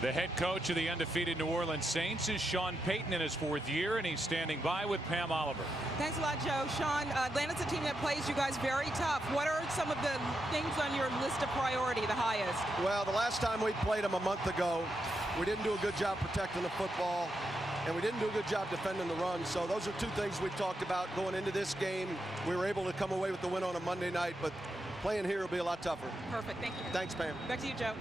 The head coach of the undefeated New Orleans Saints is Sean Payton in his 4th year, and he's standing by with Pam Oliver. Thanks a lot, Joe. Sean, Atlanta's a team that plays you guys very tough. What are some of the things on your list of priority, the highest? Well, the last time we played them a month ago, we didn't do a good job protecting the football, and we didn't do a good job defending the run. So those are two things we talked about going into this game. We were able to come away with the win on a Monday night, but playing here will be a lot tougher. Perfect. Thank you. Thanks, Pam. Back to you, Joe.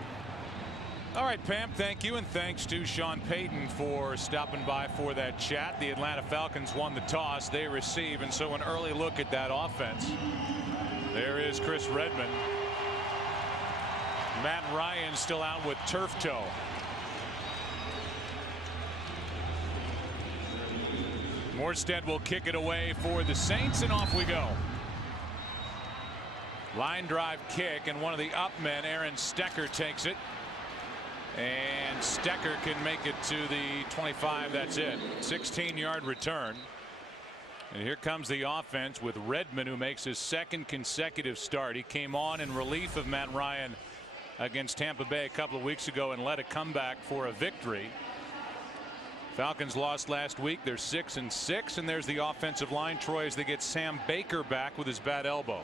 All right, Pam, thank you, and thanks to Sean Payton for stopping by for that chat. The Atlanta Falcons won the toss. They receive, and so an early look at that offense. There is Chris Redmond. Matt Ryan still out with turf toe. Morstead will kick it away for the Saints, and off we go. Line drive kick, and one of the up men, Aaron Stecker, takes it. And Stecker can make it to the 25. That's it. 16-yard return. And here comes the offense with Redmond, who makes his 2nd consecutive start. He came on in relief of Matt Ryan against Tampa Bay a couple of weeks ago and led a comeback for a victory. Falcons lost last week. They're 6-6, and there's the offensive line, Troy, as they get Sam Baker back with his bad elbow.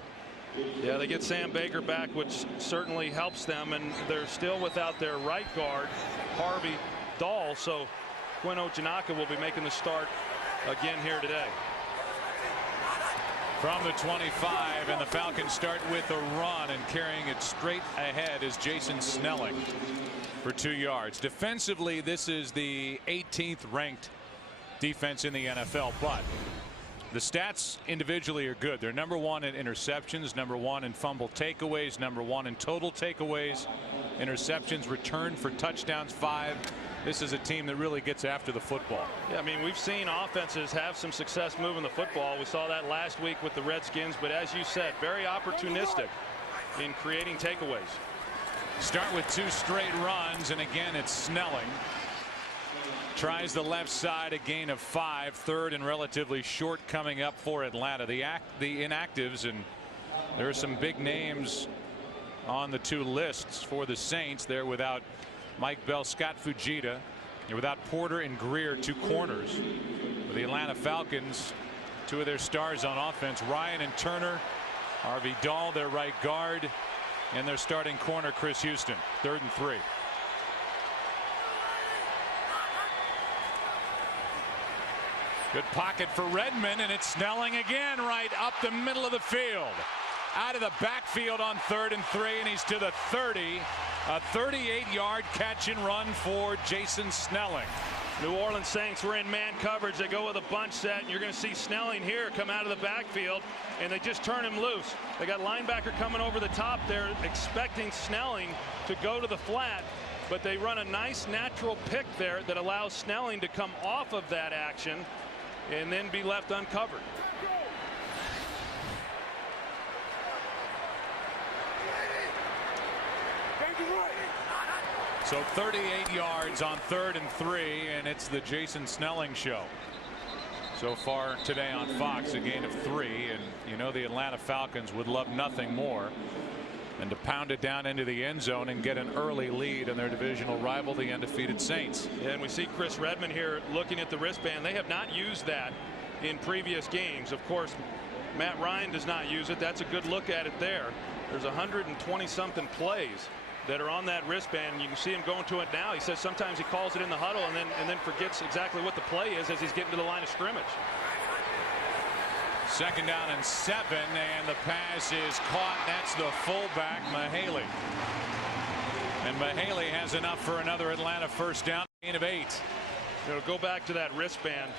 Yeah, they get Sam Baker back, which certainly helps them, and they're still without their right guard, Harvey Dahl. So Quinn Ojanaka will be making the start again here today. From the 25, and the Falcons start with a run, and carrying it straight ahead is Jason Snelling for 2 yards. Defensively, this is the 18th ranked defense in the NFL, but the stats individually are good. They're number 1 in interceptions, number 1 in fumble takeaways, number 1 in total takeaways, interceptions returned for touchdowns 5. This is a team that really gets after the football. Yeah, I mean, we've seen offenses have some success moving the football. We saw that last week with the Redskins, but as you said, very opportunistic in creating takeaways. Start with 2 straight runs, and again it's Snelling. Tries the left side, a gain of 5, 3rd and relatively short coming up for Atlanta. The inactives, and there are some big names on the 2 lists for the Saints. They're without Mike Bell, Scott Fujita. They're without Porter and Greer, 2 corners. For the Atlanta Falcons, 2 of their stars on offense, Ryan and Turner. Harvey Dahl, their right guard, and their starting corner, Chris Houston. 3rd and 3. Good pocket for Redmond, and it's Snelling again right up the middle of the field. Out of the backfield on 3rd and 3, and he's to the 30. A 38-yard catch and run for Jason Snelling. New Orleans Saints were in man coverage. They go with a bunch set, and you're going to see Snelling here come out of the backfield, and they just turn him loose. They got linebacker coming over the top. They're expecting Snelling to go to the flat, but they run a nice natural pick there that allows Snelling to come off of that action and then be left uncovered. So 38 yards on 3rd and 3, and it's the Jason Snelling show. So far today on Fox, a gain of 3, and you know the Atlanta Falcons would love nothing more than to pound it down into the end zone and get an early lead in their divisional rival, the undefeated Saints. Yeah, and we see Chris Redmond here looking at the wristband. They have not used that in previous games. Of course, Matt Ryan does not use it. That's a good look at it there. There's 120-something plays that are on that wristband. You can see him going to it now. He says sometimes he calls it in the huddle and then forgets exactly what the play is as he's getting to the line of scrimmage. 2nd down and 7, and the pass is caught. That's the fullback, Mahaley. And Mahaley has enough for another Atlanta 1st down, gain of 8. Go back to that wristband.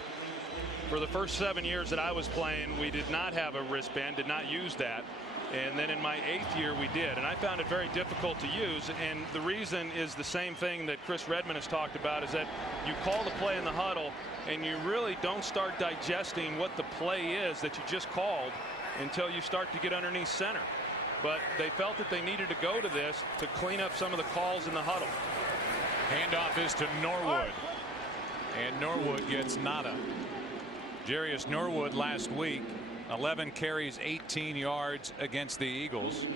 For the first 7 years that I was playing, we did not have a wristband, did not use that. And then in my 8th year we did, and I found it very difficult to use, and the reason is the same thing that Chris Redmond has talked about, is that you call the play in the huddle and you really don't start digesting what the play is that you just called until you start to get underneath center. But they felt that they needed to go to this to clean up some of the calls in the huddle. Handoff is to Norwood, and Norwood gets nada. Jarius Norwood last week, 11 carries, 18 yards against the Eagles.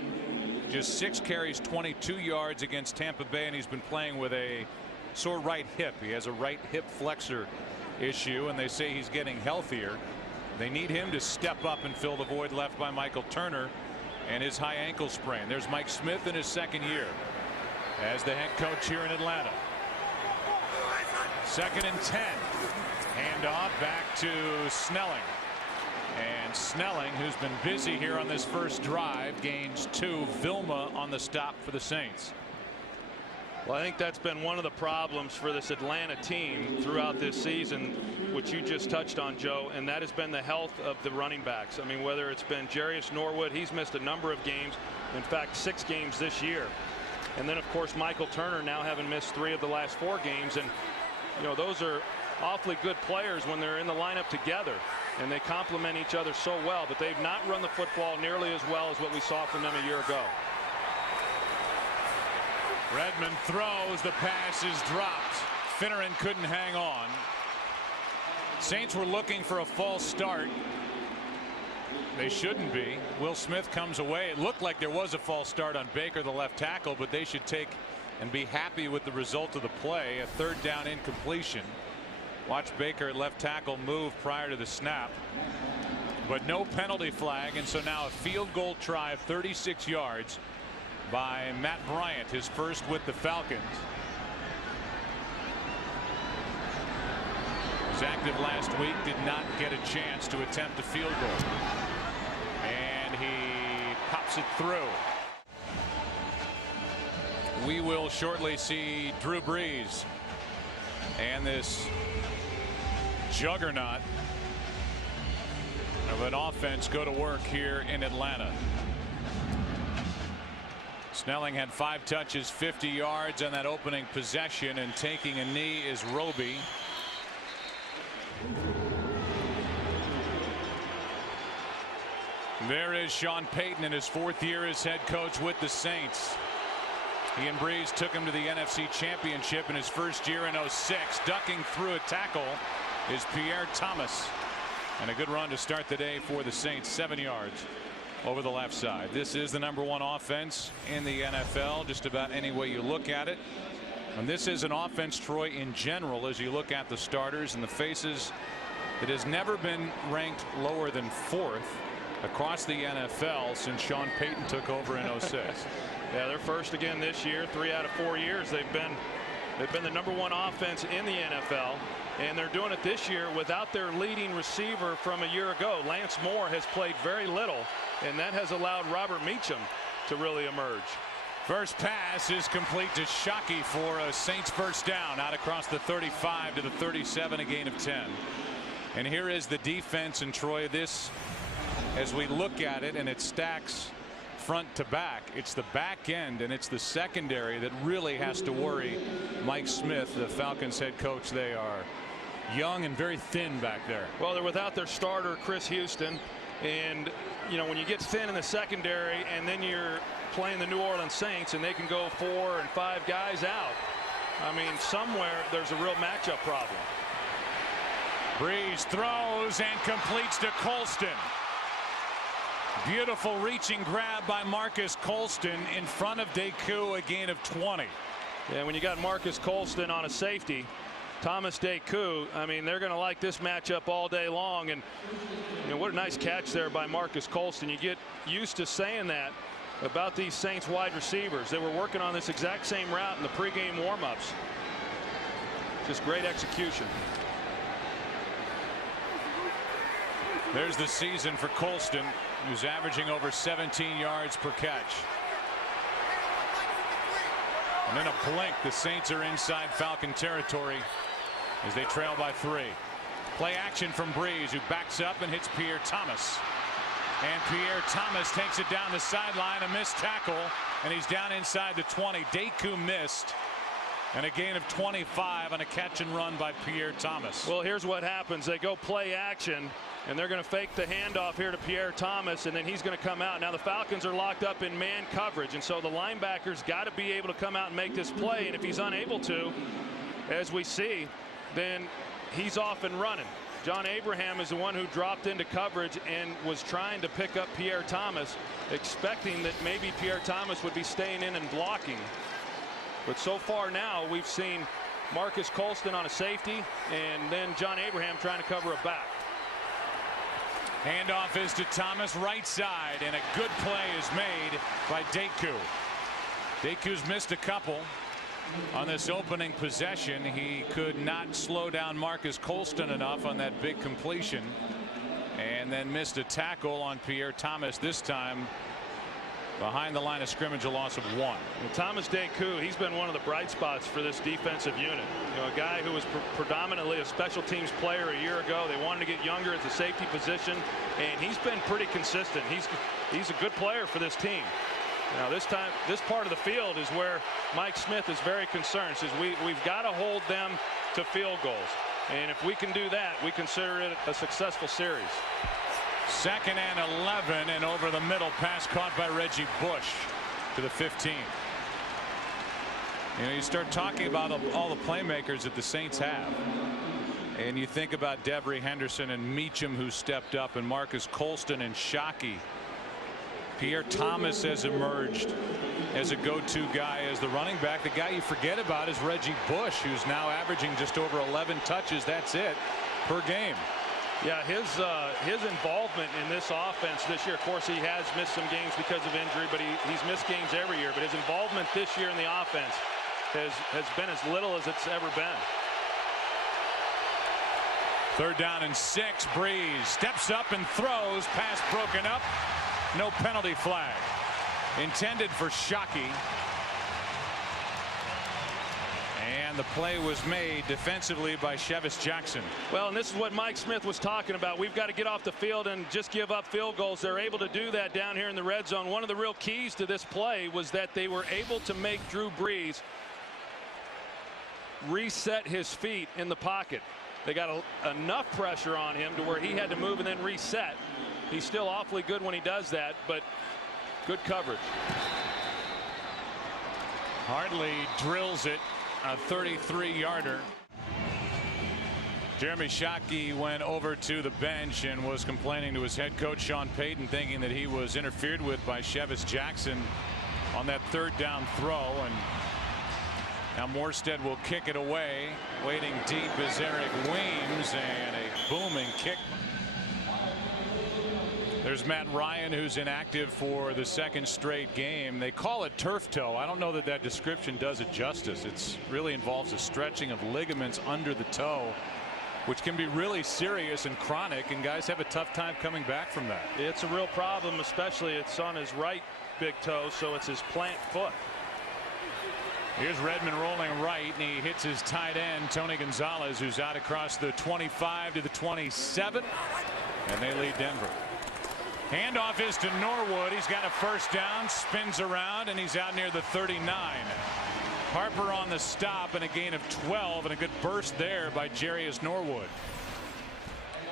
Just 6 carries, 22 yards against Tampa Bay, and he's been playing with a sore right hip. He has a right hip flexor issue, and they say he's getting healthier. They need him to step up and fill the void left by Michael Turner and his high ankle sprain. There's Mike Smith in his second year as the head coach here in Atlanta. 2nd and 10. Handoff back to Snelling. And Snelling, who's been busy here on this first drive, gains 2. Vilma on the stop for the Saints. Well, I think that's been one of the problems for this Atlanta team throughout this season, which you just touched on, Joe, and that has been the health of the running backs. I mean, whether it's been Jarius Norwood, he's missed a number of games, in fact 6 games this year. And then, of course, Michael Turner now having missed 3 of the last 4 games. And, you know, those are awfully good players when they're in the lineup together, and they complement each other so well, but they've not run the football nearly as well as what we saw from them a year ago. Redmond throws. The pass is dropped. Finneran couldn't hang on. Saints were looking for a false start. They shouldn't be. Will Smith comes away. It looked like there was a false start on Baker, the left tackle, but they should take and be happy with the result of the play. A 3rd down incompletion. Watch Baker at left tackle move prior to the snap, but no penalty flag, and so now a field goal try of 36 yards by Matt Bryant, his first with the Falcons. He was active last week, did not get a chance to attempt a field goal, and he pops it through. We will shortly see Drew Brees and this juggernaut of an offense go to work here in Atlanta. Snelling had 5 touches, 50 yards on that opening possession, and taking a knee is Roby. There is Sean Payton in his 4th year as head coach with the Saints. He and Brees took him to the NFC Championship in his first year in 06. Ducking through a tackle is Pierre Thomas, and a good run to start the day for the Saints. 7 yards over the left side. This is the #1 offense in the NFL, just about any way you look at it. And this is an offense, Troy, in general, as you look at the starters and the faces, that has never been ranked lower than 4th across the NFL since Sean Payton took over in 06. Yeah, they're first again this year. 3 out of 4 years they've been the #1 offense in the NFL, and they're doing it this year without their leading receiver from a year ago. Lance Moore has played very little, and that has allowed Robert Meacham to really emerge. First pass is complete to Shockey for a Saints first down out across the 35 to the 37, a gain of 10. And here is the defense, and Troy, this, as we look at it, and it stacks front to back, it's the back end and it's the secondary that really has to worry Mike Smith, the Falcons head coach. They are young and very thin back there. Well, they're without their starter, Chris Houston, and you know, when you get thin in the secondary and then you're playing the New Orleans Saints and they can go 4 and 5 guys out, I mean, somewhere there's a real matchup problem. Brees throws and completes to Colston. Beautiful reaching grab by Marcus Colston in front of Deku, a gain of 20. Yeah, when you got Marcus Colston on a safety, Thomas Deku, I mean, they're going to like this matchup all day long. And you know, what a nice catch there by Marcus Colston. You get used to saying that about these Saints wide receivers. They were working on this exact same route in the pregame warmups. Just great execution. There's the season for Colston, who's averaging over 17 yards per catch. And in a blink, the Saints are inside Falcon territory as they trail by 3. Play action from Brees, who backs up and hits Pierre Thomas. And Pierre Thomas takes it down the sideline, a missed tackle, and he's down inside the 20. Deku missed, and a gain of 25 on a catch and run by Pierre Thomas. Well, here's what happens. They go play action, and they're going to fake the handoff here to Pierre Thomas, and then he's going to come out. Now the Falcons are locked up in man coverage, and so the linebackers got to be able to come out and make this play. And if he's unable to, as we see, then he's off and running. John Abraham is the one who dropped into coverage and was trying to pick up Pierre Thomas, expecting that maybe Pierre Thomas would be staying in and blocking. But so far now we've seen Marcus Colston on a safety, and then John Abraham trying to cover a back. Handoff is to Thomas, right side, and a good play is made by Deku. Deku's missed a couple on this opening possession. He could not slow down Marcus Colston enough on that big completion, and then missed a tackle on Pierre Thomas, this time behind the line of scrimmage, a loss of 1. Well, Thomas Deku, he's been one of the bright spots for this defensive unit. You know, a guy who was predominantly a special teams player a year ago. They wanted to get younger at the safety position, and he's been pretty consistent. He's a good player for this team. Now this part of the field is where Mike Smith is very concerned. Says we've got to hold them to field goals, and if we can do that, we consider it a successful series. 2nd and 11, and over the middle, pass caught by Reggie Bush to the 15. You know, you start talking about all the playmakers that the Saints have, and you think about Devery Henderson and Meacham, who stepped up, and Marcus Colston and Shockey. Pierre Thomas has emerged as a go-to guy as the running back. The guy you forget about is Reggie Bush, who's now averaging just over 11 touches. That's it per game. Yeah, his involvement in this offense this year, of course, he has missed some games because of injury, but he's missed games every year. But his involvement this year in the offense has been as little as it's ever been. 3rd down and 6. Breeze steps up and throws. Pass broken up. No penalty flag. Intended for Shockey. And the play was made defensively by Chevis Jackson. Well, and this is what Mike Smith was talking about. We've got to get off the field and just give up field goals. They're able to do that down here in the red zone. One of the real keys to this play was that they were able to make Drew Brees reset his feet in the pocket. They got enough pressure on him to where he had to move and then reset. He's still awfully good when he does that, but good coverage. Hartley drills it. A 33-yarder. Jeremy Shockey went over to the bench and was complaining to his head coach Sean Payton, thinking that he was interfered with by Chevis Jackson on that 3rd down throw. And now Morstead will kick it away. Waiting deep is Eric Weems, and a booming kick. There's Matt Ryan, who's inactive for the 2nd straight game. They call it turf toe. I don't know that that description does it justice. It really involves a stretching of ligaments under the toe, which can be really serious and chronic, and guys have a tough time coming back from that. It's a real problem, especially it's on his right big toe, so it's his plant foot. Here's Redmond rolling right, and he hits his tight end, Tony Gonzalez, who's out across the 25 to the 27, and they lead Denver. Handoff is to Norwood. He's got a 1st down, spins around, and he's out near the 39. Harper on the stop, and a gain of 12, and a good burst there by Jarius Norwood.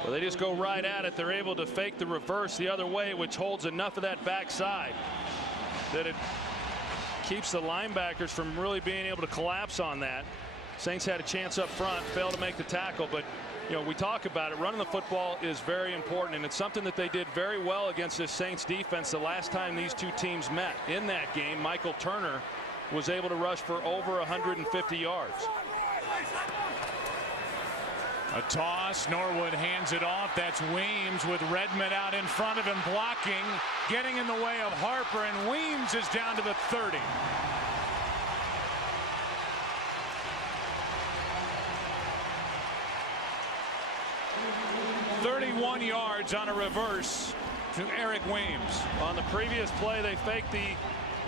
Well, they just go right at it. They're able to fake the reverse the other way, which holds enough of that backside that it keeps the linebackers from really being able to collapse on that. Saints had a chance up front, failed to make the tackle, but you know, we talk about it. Running the football is very important, and it's something that they did very well against this Saints defense the last time these two teams met. In that game, Michael Turner was able to rush for over 150 yards. A toss. Norwood hands it off. That's Weems with Redmond out in front of him, blocking, getting in the way of Harper, and Weems is down to the 30. 31 yards on a reverse to Eric Weems. On the previous play, they faked the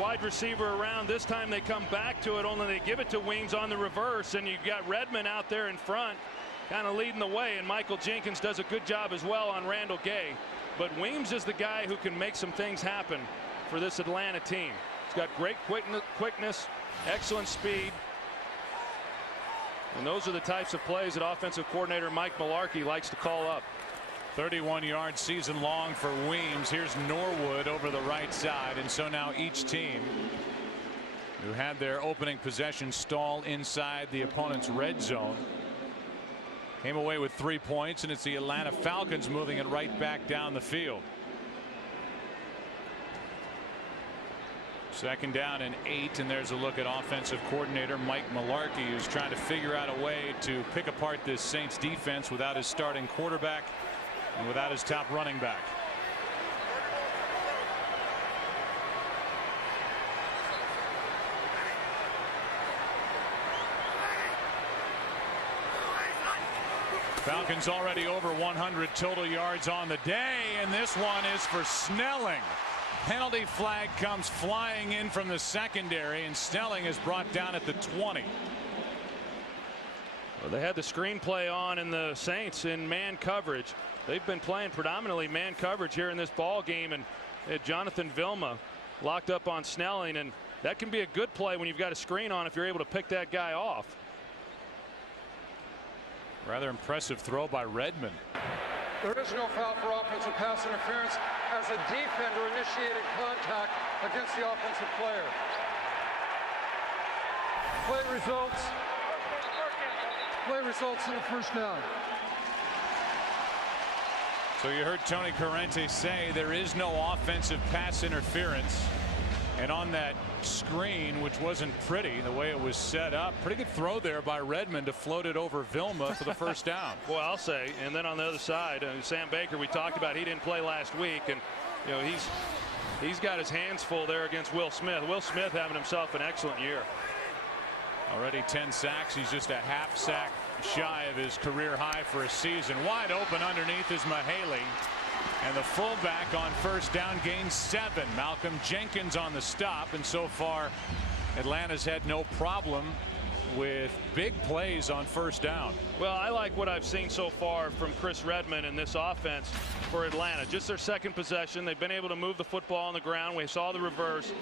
wide receiver around. This time they come back to it, only they give it to Weems on the reverse, and you've got Redmond out there in front kind of leading the way, and Michael Jenkins does a good job as well on Randall Gay. But Weems is the guy who can make some things happen for this Atlanta team. He's got great quickness, excellent speed, and those are the types of plays that offensive coordinator Mike Mularkey likes to call up. 31 yards season long for Weems. Here's Norwood over the right side, and so now each team who had their opening possession stall inside the opponent's red zone came away with 3 points, and it's the Atlanta Falcons moving it right back down the field. Second down and 8, and there's a look at offensive coordinator Mike Mularkey, who's trying to figure out a way to pick apart this Saints defense without his starting quarterback and without his top running back. Falcons already over 100 total yards on the day, and this one is for Snelling. Penalty flag comes flying in from the secondary, and Snelling is brought down at the 20. Well, they had the screenplay on in the Saints in man coverage. They've been playing predominantly man coverage here in this ball game, and Jonathan Vilma locked up on Snelling, and that can be a good play when you've got a screen on if you're able to pick that guy off. Rather impressive throw by Redmond. There is no foul for offensive pass interference as a defender initiated contact against the offensive player. Play results in the first down. So you heard Tony Corrente say there is no offensive pass interference. And on that screen, which wasn't pretty, the way it was set up, pretty good throw there by Redmond to float it over Vilma for the first down. Well, I'll say, and then on the other side, Sam Baker, we talked about, he didn't play last week, and you know he's got his hands full there against Will Smith. Will Smith having himself an excellent year. Already 10 sacks. He's just a half sack shy of his career high for a season. Wide open underneath is Mahaley. And the fullback on first down gains 7. Malcolm Jenkins on the stop, and so far Atlanta's had no problem with big plays on first down. Well, I like what I've seen so far from Chris Redmond in this offense for Atlanta. Just their second possession. They've been able to move the football on the ground. We saw the reverse.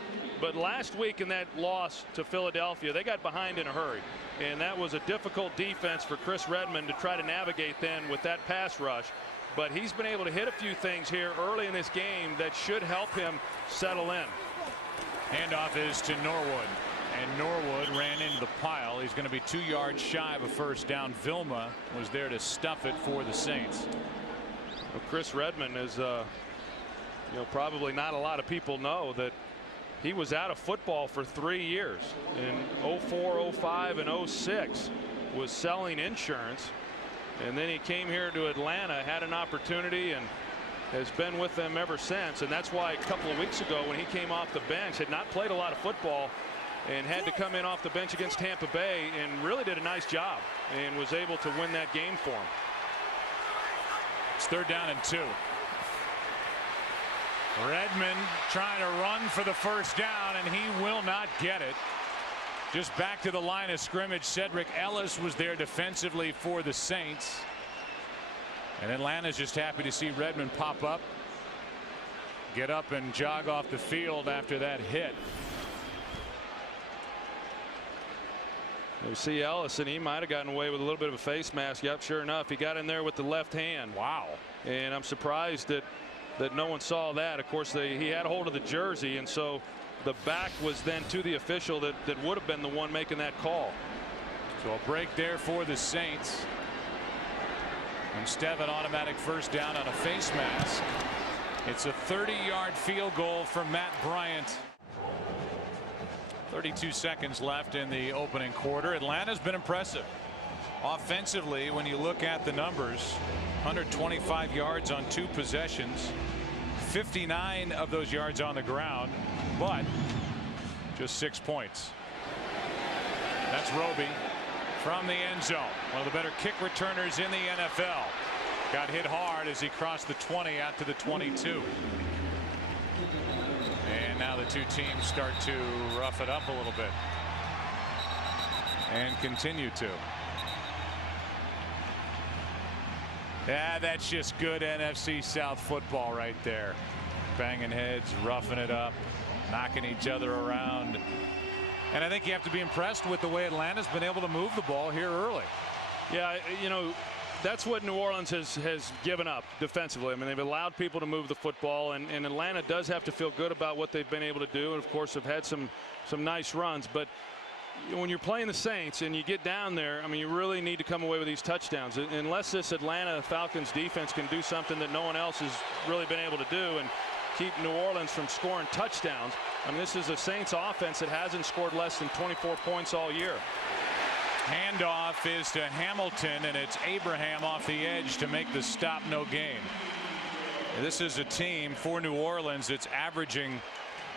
But last week in that loss to Philadelphia, they got behind in a hurry. And that was a difficult defense for Chris Redmond to try to navigate then with that pass rush. But he's been able to hit a few things here early in this game that should help him settle in. Handoff is to Norwood, and Norwood ran into the pile. He's going to be 2 yards shy of a first down. Vilma was there to stuff it for the Saints. Well, Chris Redmond is probably not a lot of people know that he was out of football for 3 years. In 04, 05, and 06 was selling insurance. And then he came here to Atlanta, had an opportunity, and has been with them ever since. And that's why a couple of weeks ago when he came off the bench, had not played a lot of football and had to come in off the bench against Tampa Bay and really did a nice job and was able to win that game for him. It's 3rd down and 2. Redmond trying to run for the first down, and he will not get it. Just back to the line of scrimmage. Cedric Ellis was there defensively for the Saints. And Atlanta's just happy to see Redmond pop up, get up and jog off the field after that hit. You see Ellis, and he might have gotten away with a little bit of a face mask. Yep, sure enough, he got in there with the left hand. Wow. And I'm surprised that no one saw that. Of course, he had a hold of the jersey, and so the back was then to the official that would have been the one making that call. So a break there for the Saints. Instead of an automatic first down on a face mask, it's a 30-yard field goal for Matt Bryant. 32 seconds left in the opening quarter. Atlanta's been impressive offensively when you look at the numbers. 125 yards on 2 possessions, 59 of those yards on the ground, but just 6 points. That's Roby from the end zone, one of the better kick returners in the NFL. Got hit hard as he crossed the 20 out to the 22. And now the two teams start to rough it up a little bit and continue to. Yeah, that's just good NFC South football right there. Banging heads, roughing it up, knocking each other around. And I think you have to be impressed with the way Atlanta's been able to move the ball here early. Yeah, you know, that's what New Orleans has given up defensively. I mean, they've allowed people to move the football, and Atlanta does have to feel good about what they've been able to do, and of course have had some nice runs. But when you're playing the Saints and you get down there, I mean, you really need to come away with these touchdowns. Unless this Atlanta Falcons defense can do something that no one else has really been able to do. And keep New Orleans from scoring touchdowns. I mean, this is a Saints offense that hasn't scored less than 24 points all year. Handoff is to Hamilton, and it's Abraham off the edge to make the stop. No gain. This is a team for New Orleans that's averaging,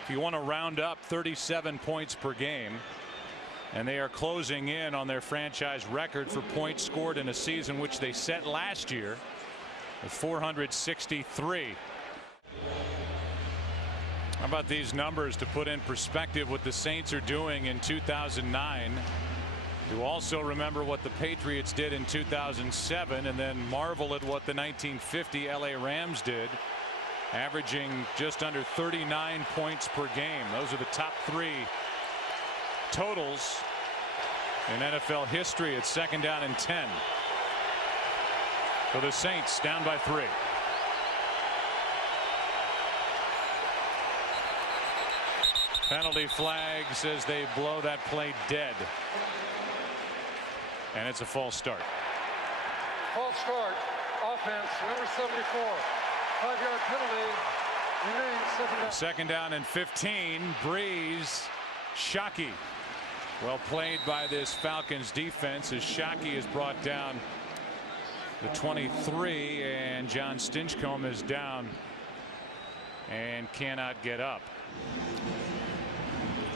if you want to round up, 37 points per game. And they are closing in on their franchise record for points scored in a season which they set last year with 463. How about these numbers to put in perspective what the Saints are doing in 2009? You also remember what the Patriots did in 2007 and then marvel at what the 1950 LA Rams did, averaging just under 39 points per game. Those are the top three totals in NFL history. It's 2nd down and 10. So the Saints down by 3. Penalty flag says they blow that play dead. And it's a false start. False start. Offense, number 74. 5-yard penalty. Remains 2nd down. 2nd down and 15. Breeze. Shockey. Well played by this Falcons defense as Shockey is brought down the 23, and John Stinchcomb is down and cannot get up.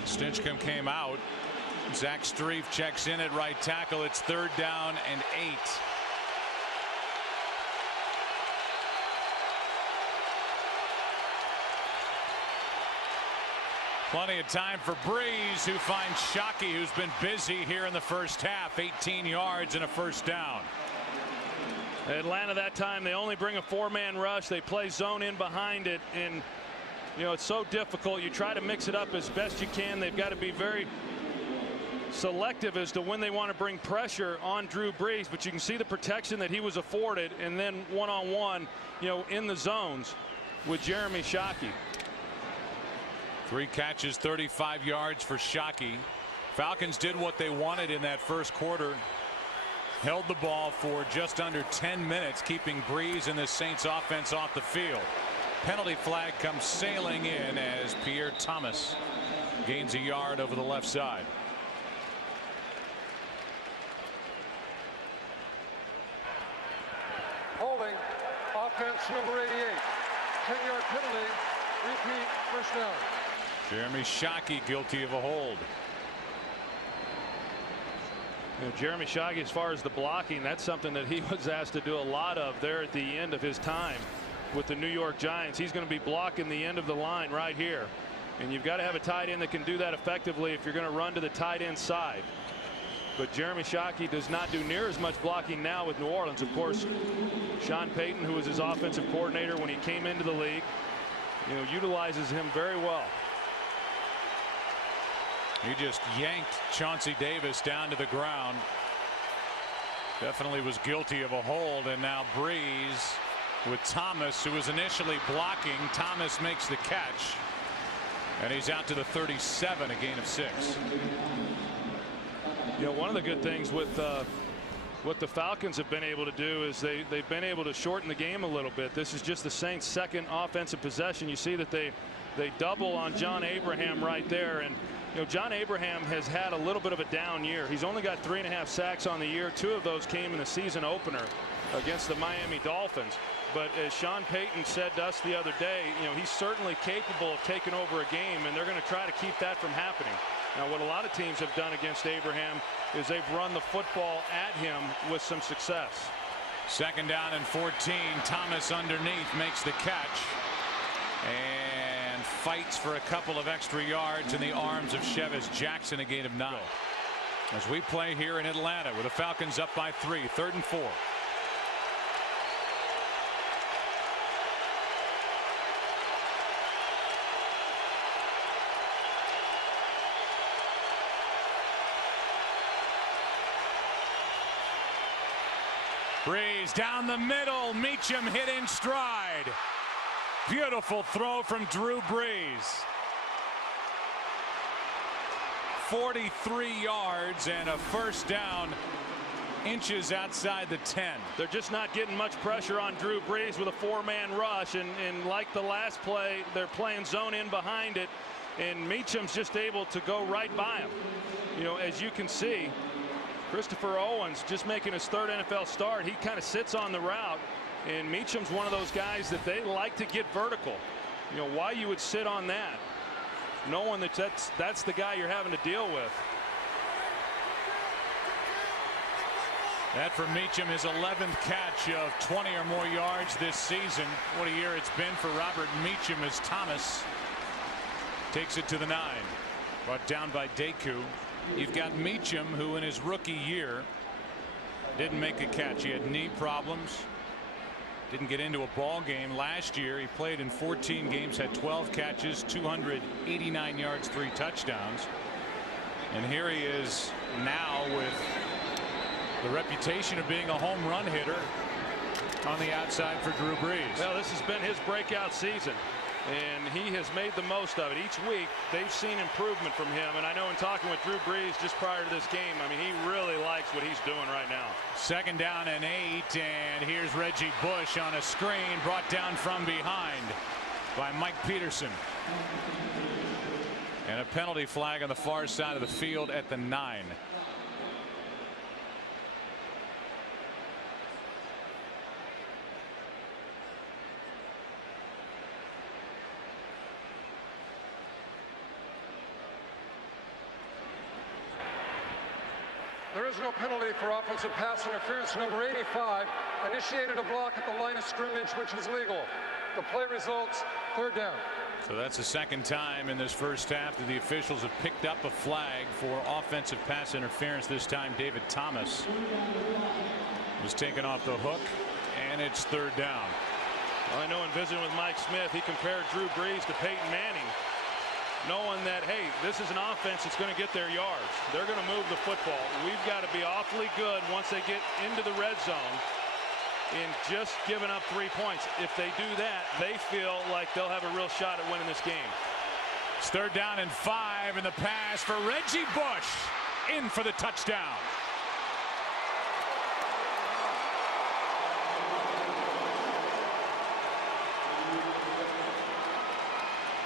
Stinchcomb came out. Zach Strief checks in at right tackle. It's 3rd down and 8. Plenty of time for Breeze, who finds Shockey, who's been busy here in the first half. 18 yards and a 1st down. Atlanta that time, they only bring a 4-man rush. They play zone in behind it, and you know it's so difficult. You try to mix it up as best you can. They've got to be very selective as to when they want to bring pressure on Drew Brees, but you can see the protection that he was afforded, and then one-on-one, you know, in the zones with Jeremy Shockey. 3 catches, 35 yards for Shockey. Falcons did what they wanted in that first quarter. Held the ball for just under 10 minutes, keeping Brees and the Saints offense off the field. Penalty flag comes sailing in as Pierre Thomas gains a yard over the left side. Holding. Offense, number 88. 10-yard penalty. Repeat. 1st down. Jeremy Shockey guilty of a hold. You know, Jeremy Shockey, as far as the blocking, that's something that he was asked to do a lot of there at the end of his time with the New York Giants. He's going to be blocking the end of the line right here, and you've got to have a tight end that can do that effectively if you're going to run to the tight end side. But Jeremy Shockey does not do near as much blocking now with New Orleans. Of course, Sean Payton, who was his offensive coordinator when he came into the league, you know, utilizes him very well. He just yanked Chauncey Davis down to the ground. Definitely was guilty of a hold, and now Breeze with Thomas, who was initially blocking. Thomas makes the catch, and he's out to the 37, a gain of 6. You know, one of the good things with what the Falcons have been able to do is they've been able to shorten the game a little bit. This is just the Saints' 2nd offensive possession. You see that they double on John Abraham right there, and you know, John Abraham has had a little bit of a down year. He's only got 3.5 sacks on the year. 2 of those came in the season opener against the Miami Dolphins. But as Sean Payton said to us the other day, you know, he's certainly capable of taking over a game, and they're going to try to keep that from happening. Now, what a lot of teams have done against Abraham is they've run the football at him with some success. 2nd down and 14. Thomas underneath makes the catch and fights for a couple of extra yards in the arms of Chevis Jackson, a gain of 9. As we play here in Atlanta with the Falcons up by 3, 3rd and 4. Breeze down the middle. Meacham hit in stride. Beautiful throw from Drew Brees. 43 yards and a 1st down inches outside the 10. They're just not getting much pressure on Drew Brees with a 4-man rush, and like the last play, they're playing zone in behind it, and Meacham's just able to go right by him. You know, as you can see, Christopher Owens just making his 3rd NFL start. He kind of sits on the route, and Meacham's one of those guys that they like to get vertical. You know, why you would sit on that, knowing that that's the guy you're having to deal with. That for Meacham, his 11th catch of 20 or more yards this season. What a year it's been for Robert Meacham as Thomas takes it to the 9. Brought down by Deku. You've got Meacham, who in his rookie year didn't make a catch. He had knee problems. Didn't get into a ball game last year. He played in 14 games, had 12 catches, 289 yards, 3 touchdowns. And here he is now with the reputation of being a home run hitter on the outside for Drew Brees. Well, this has been his breakout season, and he has made the most of it. Each week they've seen improvement from him, and I know in talking with Drew Brees just prior to this game, I mean, he really likes what he's doing right now. 2nd down and 8, and here's Reggie Bush on a screen, brought down from behind by Mike Peterson. And a penalty flag on the far side of the field at the 9. There is no penalty for offensive pass interference. Number 85 initiated a block at the line of scrimmage, which is legal. The play results 3rd down. So that's the 2nd time in this first half that the officials have picked up a flag for offensive pass interference. This time David Thomas was taken off the hook, and it's 3rd down. Well, I know in visiting with Mike Smith, he compared Drew Brees to Peyton Manning, knowing that, hey, this is an offense that's going to get their yards. They're going to move the football. We've got to be awfully good once they get into the red zone in just giving up 3 points. If they do that, they feel like they'll have a real shot at winning this game. It's 3rd down and 5, and the pass for Reggie Bush in for the touchdown.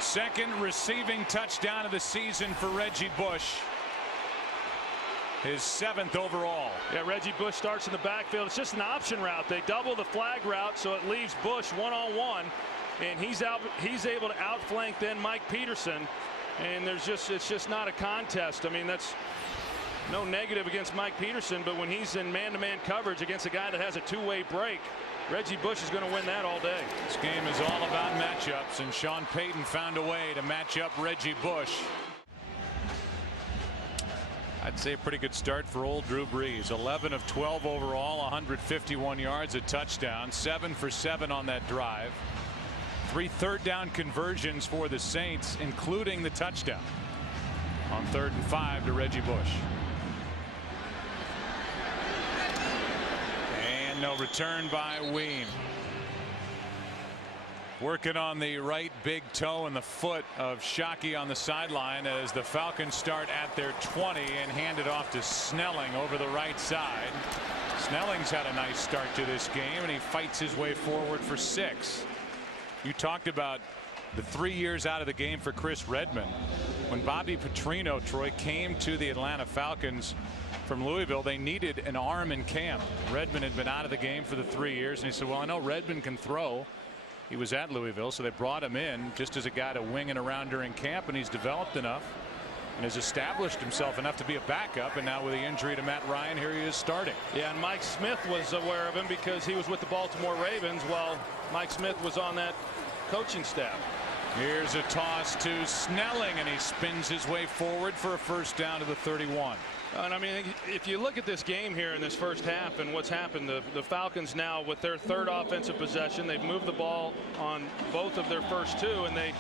Second receiving touchdown of the season for Reggie Bush. His 7th overall. Yeah, Reggie Bush starts in the backfield. It's just an option route. They double the flag route, so it leaves Bush one-on-one, and he's able to outflank then Mike Peterson, and it's just not a contest. I mean, that's no negative against Mike Peterson, but when he's in man-to-man coverage against a guy that has a 2-way break, Reggie Bush is going to win that all day. This game is all about matchups, and Sean Payton found a way to match up Reggie Bush. I'd say a pretty good start for old Drew Brees. 11 of 12 overall, 151 yards, a touchdown, 7 for 7 on that drive. 3 3rd down conversions for the Saints, including the touchdown on 3rd and 5 to Reggie Bush. And no return by Weem. Working on the right big toe and the foot of Shockey on the sideline as the Falcons start at their 20 and hand it off to Snelling over the right side. Snelling's had a nice start to this game, and he fights his way forward for 6. You talked about the 3 years out of the game for Chris Redmond. When Bobby Petrino, Troy, came to the Atlanta Falcons from Louisville, they needed an arm in camp. Redmond had been out of the game for the 3 years, and he said, well, I know Redmond can throw. He was at Louisville, so they brought him in just as a guy to wing it around during camp, and he's developed enough and has established himself enough to be a backup. And now with the injury to Matt Ryan, here he is starting. Yeah, and Mike Smith was aware of him because he was with the Baltimore Ravens while Mike Smith was on that coaching staff. Here's a toss to Snelling, and he spins his way forward for a 1st down to the 31. And I mean, if you look at this game here in this first half and what's happened, the Falcons now with their 3rd offensive possession, they've moved the ball on both of their first 2, and they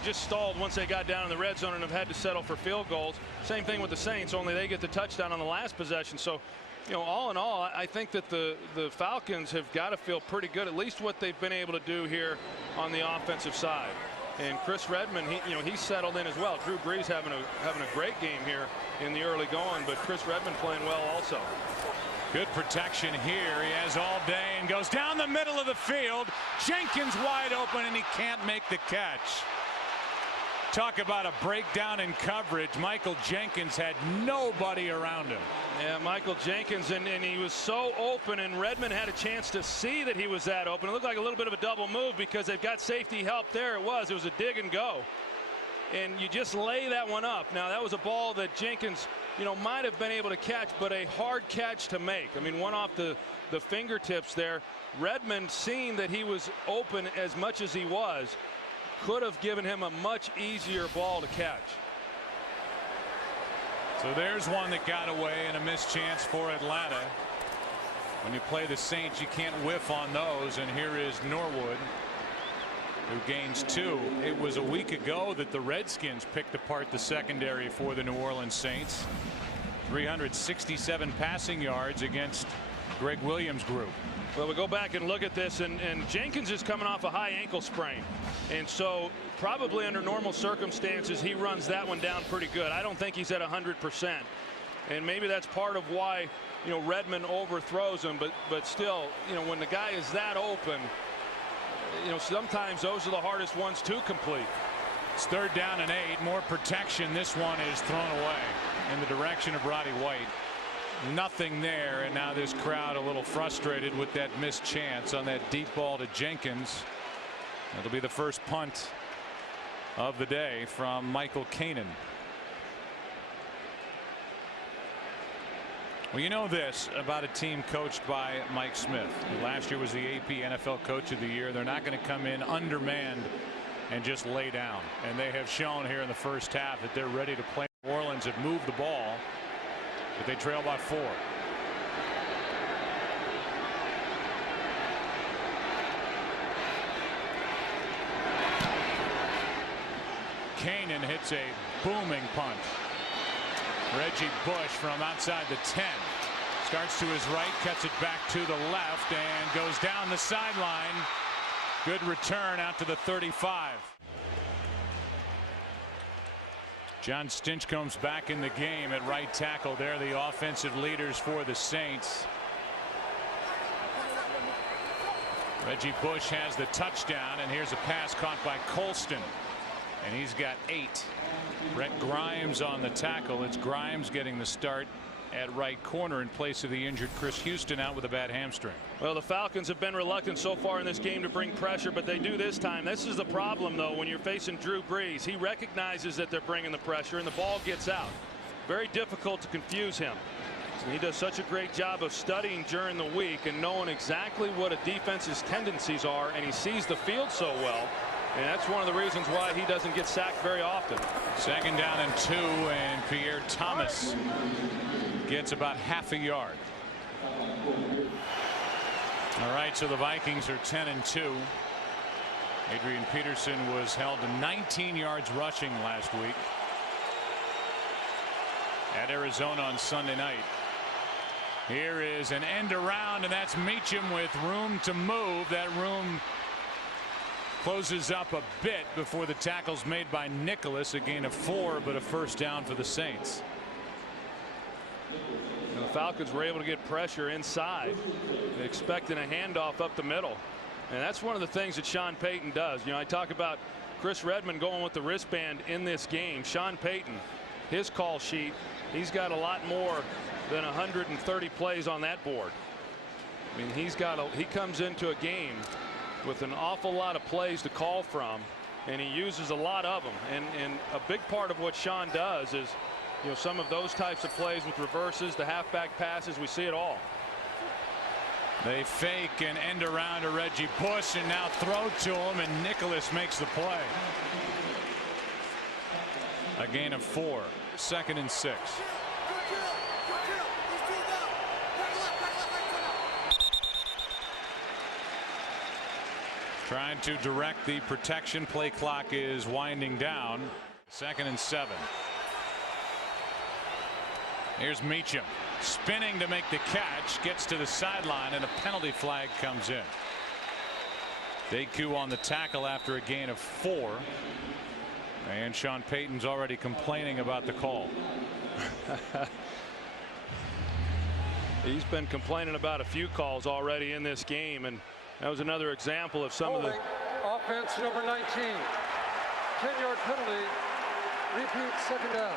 just stalled once they got down in the red zone and have had to settle for field goals. Same thing with the Saints, only they get the touchdown on the last possession. So, you know, all in all, I think that the Falcons have got to feel pretty good, at least what they've been able to do here on the offensive side. And Chris Redmond, he's settled in as well. Drew Brees having a great game here in the early going, but Chris Redmond playing well also. Good protection here. He has all day and goes down the middle of the field. Jenkins wide open, and he can't make the catch. Talk about a breakdown in coverage. Michael Jenkins had nobody around him. Yeah, Michael Jenkins, and he was so open, and Redmond had a chance to see that he was that open. It looked like a little bit of a double move because they've got safety help there. It was a dig and go. And you just lay that one up. Now, that was a ball that Jenkins, might have been able to catch, but a hard catch to make. I mean, one off the fingertips there. Redmond, seeing that he was open as much as he was, could have given him a much easier ball to catch. So there's one that got away and a missed chance for Atlanta. When you play the Saints, you can't whiff on those. And here is Norwood, who gains 2. It was a week ago that the Redskins picked apart the secondary for the New Orleans Saints. 367 passing yards against Greg Williams' group. Well, we go back and look at this, and Jenkins is coming off a high ankle sprain. And so probably under normal circumstances, he runs that one down pretty good. I don't think he's at 100%. And maybe that's part of why, Redmond overthrows him. But still, when the guy is that open, sometimes those are the hardest ones to complete. It's 3rd down and 8. More protection. This one is thrown away in the direction of Roddy White. Nothing there, and now this crowd a little frustrated with that missed chance on that deep ball to Jenkins. It'll be the first punt of the day from Michael Kanan. Well, you know this about a team coached by Mike Smith, who last year was the AP NFL Coach of the Year. They're not going to come in undermanned and just lay down, and they have shown here in the first half that they're ready to play. New Orleans have moved the ball, but they trail by 4. Kanan hits a booming punt. Reggie Bush from outside the 10 starts to his right, cuts it back to the left, and goes down the sideline. Good return out to the 35. John Stinchcomb's back in the game at right tackle. They're the offensive leaders for the Saints. Reggie Bush has the touchdown, and here's a pass caught by Colston, and he's got 8. Brett Grimes on the tackle. It's Grimes getting the start at right corner in place of the injured Chris Houston out with a bad hamstring. Well, the Falcons have been reluctant so far in this game to bring pressure, but they do this time. This is the problem, though, when you're facing Drew Brees. He recognizes that they're bringing the pressure, and the ball gets out. Very difficult to confuse him. And he does such a great job of studying during the week and knowing exactly what a defense's tendencies are, and he sees the field so well. And that's one of the reasons why he doesn't get sacked very often. 2nd down and 2, and Pierre Thomas gets about half a yard. All right, so the Vikings are 10-2. Adrian Peterson was held to 19 yards rushing last week at Arizona on Sunday night. Here is an end around, and that's Meacham with room to move. That room closes up a bit before the tackle's made by Nicholas. A gain of 4, but a first down for the Saints. And the Falcons were able to get pressure inside, expecting a handoff up the middle. And that's one of the things that Sean Payton does. I talk about Chris Redmond going with the wristband in this game. Sean Payton, his call sheet, he's got a lot more than 130 plays on that board. I mean, he comes into a game with an awful lot of plays to call from, and he uses a lot of them. And a big part of what Sean does is, some of those types of plays with reverses, the halfback passes, we see it all. They fake and end around to Reggie Bush, and now throw to him, and Nicholas makes the play. A gain of 4. 2nd and 6. Trying to direct the protection. Play clock is winding down. 2nd and 7. Here's Meacham spinning to make the catch, gets to the sideline, and a penalty flag comes in. Deku on the tackle after a gain of 4. And Sean Payton's already complaining about the call. He's been complaining about a few calls already in this game, and that was another example of some of the offense number 19. 10-yard penalty. Repeat, second down.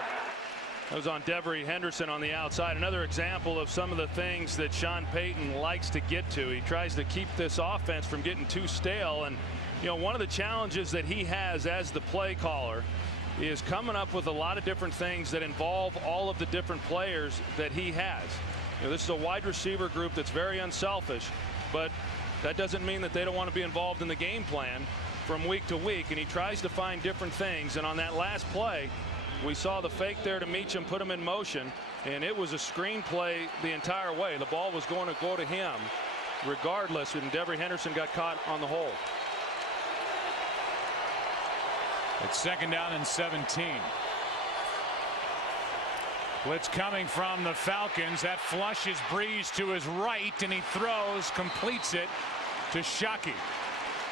That was on Devery Henderson on the outside. Another example of some of the things that Sean Payton likes to get to. He tries to keep this offense from getting too stale. And, you know, one of the challenges that he has as the play caller is coming up with a lot of different things that involve all of the different players that he has. You know, this is a wide receiver group that's very unselfish, but that doesn't mean that they don't want to be involved in the game plan from week to week. And he tries to find different things. And on that last play, we saw the fake there to Meacham, put him in motion, and it was a screen play the entire way. The ball was going to go to him regardless, and Devery Henderson got caught on the hole. It's second down and 17. Blitz coming from the Falcons. That flushes Breeze to his right, and he throws, completes it to Shockey.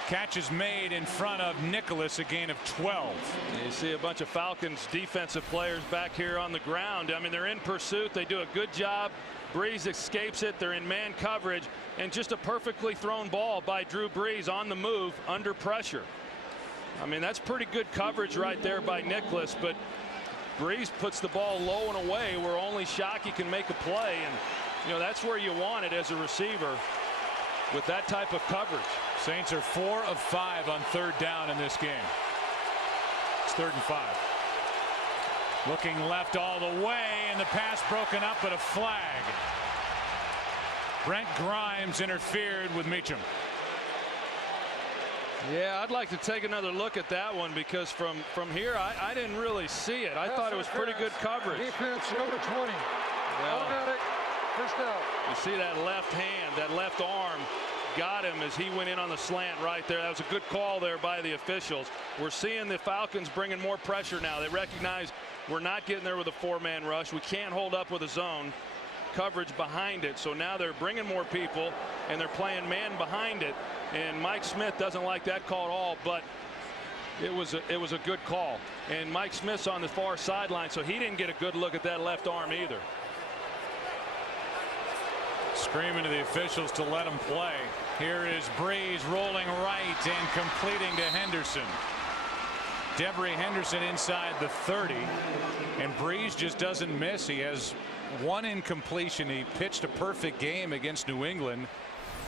Catch is made in front of Nicholas, a gain of 12. You see a bunch of Falcons defensive players back here on the ground. I mean, they're in pursuit. They do a good job. Breeze escapes it. They're in man coverage, and just a perfectly thrown ball by Drew Brees on the move under pressure. I mean, that's pretty good coverage right there by Nicholas, but Breeze puts the ball low and away where only Shockey can make a play, and you know that's where you want it as a receiver with that type of coverage. Saints are 4 of 5 on third down in this game. It's 3rd and 5. Looking left all the way, and the pass broken up, but a flag. Brent Grimes interfered with Meacham. Yeah, I'd like to take another look at that one, because from here I didn't really see it. I thought it was pretty good coverage. Defense number 20. Automatic first down. You see that left hand, that left arm got him as he went in on the slant right there. That was a good call there by the officials. We're seeing the Falcons bringing more pressure now. They recognize we're not getting there with a 4-man rush. We can't hold up with a zone coverage behind it. So now they're bringing more people, and they're playing man behind it. And Mike Smith doesn't like that call at all, but it was a good call. And Mike Smith's on the far sideline, so he didn't get a good look at that left arm either. Screaming to the officials to let him play. Here is Breeze rolling right and completing to Henderson. Devery Henderson inside the 30, and Breeze just doesn't miss. He has one incompletion. He pitched a perfect game against New England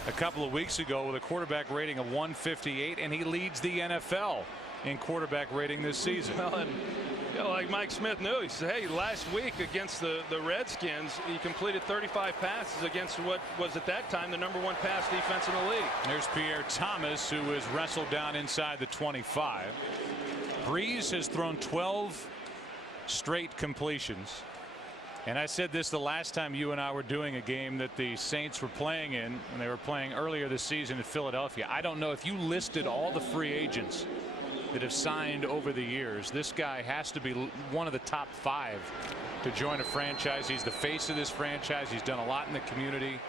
a couple of weeks ago with a quarterback rating of 158, and he leads the NFL in quarterback rating this season. Well, and you know, like Mike Smith knew, he said, hey, last week against the Redskins, he completed 35 passes against what was at that time the #1 pass defense in the league. There's Pierre Thomas, who was wrestled down inside the 25. Breeze has thrown 12 straight completions. And I said this the last time you and I were doing a game that the Saints were playing in, when they were playing earlier this season in Philadelphia. I don't know if you listed all the free agents that have signed over the years. This guy has to be one of the top 5 to join a franchise. He's the face of this franchise. He's done a lot in the community,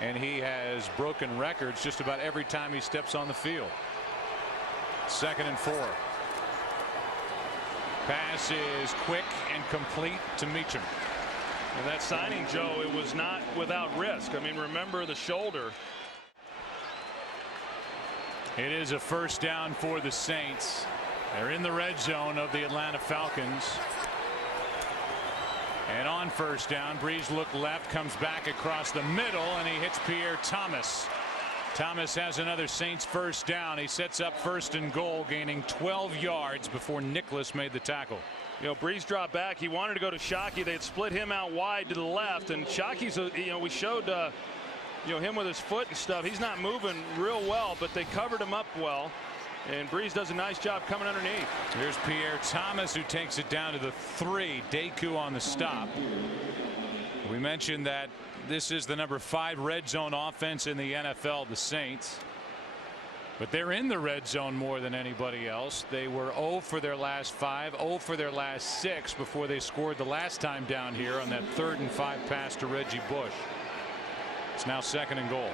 and he has broken records just about every time he steps on the field. 2nd and 4. Pass is quick and complete to Meacham. And that signing, Joe, it was not without risk. I mean, remember the shoulder. It is a first down for the Saints. They're in the red zone of the Atlanta Falcons. And on first down, Breeze looked left, comes back across the middle, and he hits Pierre Thomas. Thomas has another Saints first down. He sets up 1st and goal, gaining 12 yards before Nicholas made the tackle. You know, Breeze dropped back. He wanted to go to Shockey. They had split him out wide to the left, and Shockey's, you know, we showed you know, him with his foot and stuff. He's not moving real well, but they covered him up well, and Breeze does a nice job coming underneath. Here's Pierre Thomas, who takes it down to the 3. Deku on the stop. We mentioned that this is the number 5 red zone offense in the NFL, the Saints. But they're in the red zone more than anybody else. They were 0 for their last 5, 0 for their last 6 before they scored the last time down here on that 3rd and 5 pass to Reggie Bush. It's now 2nd and goal.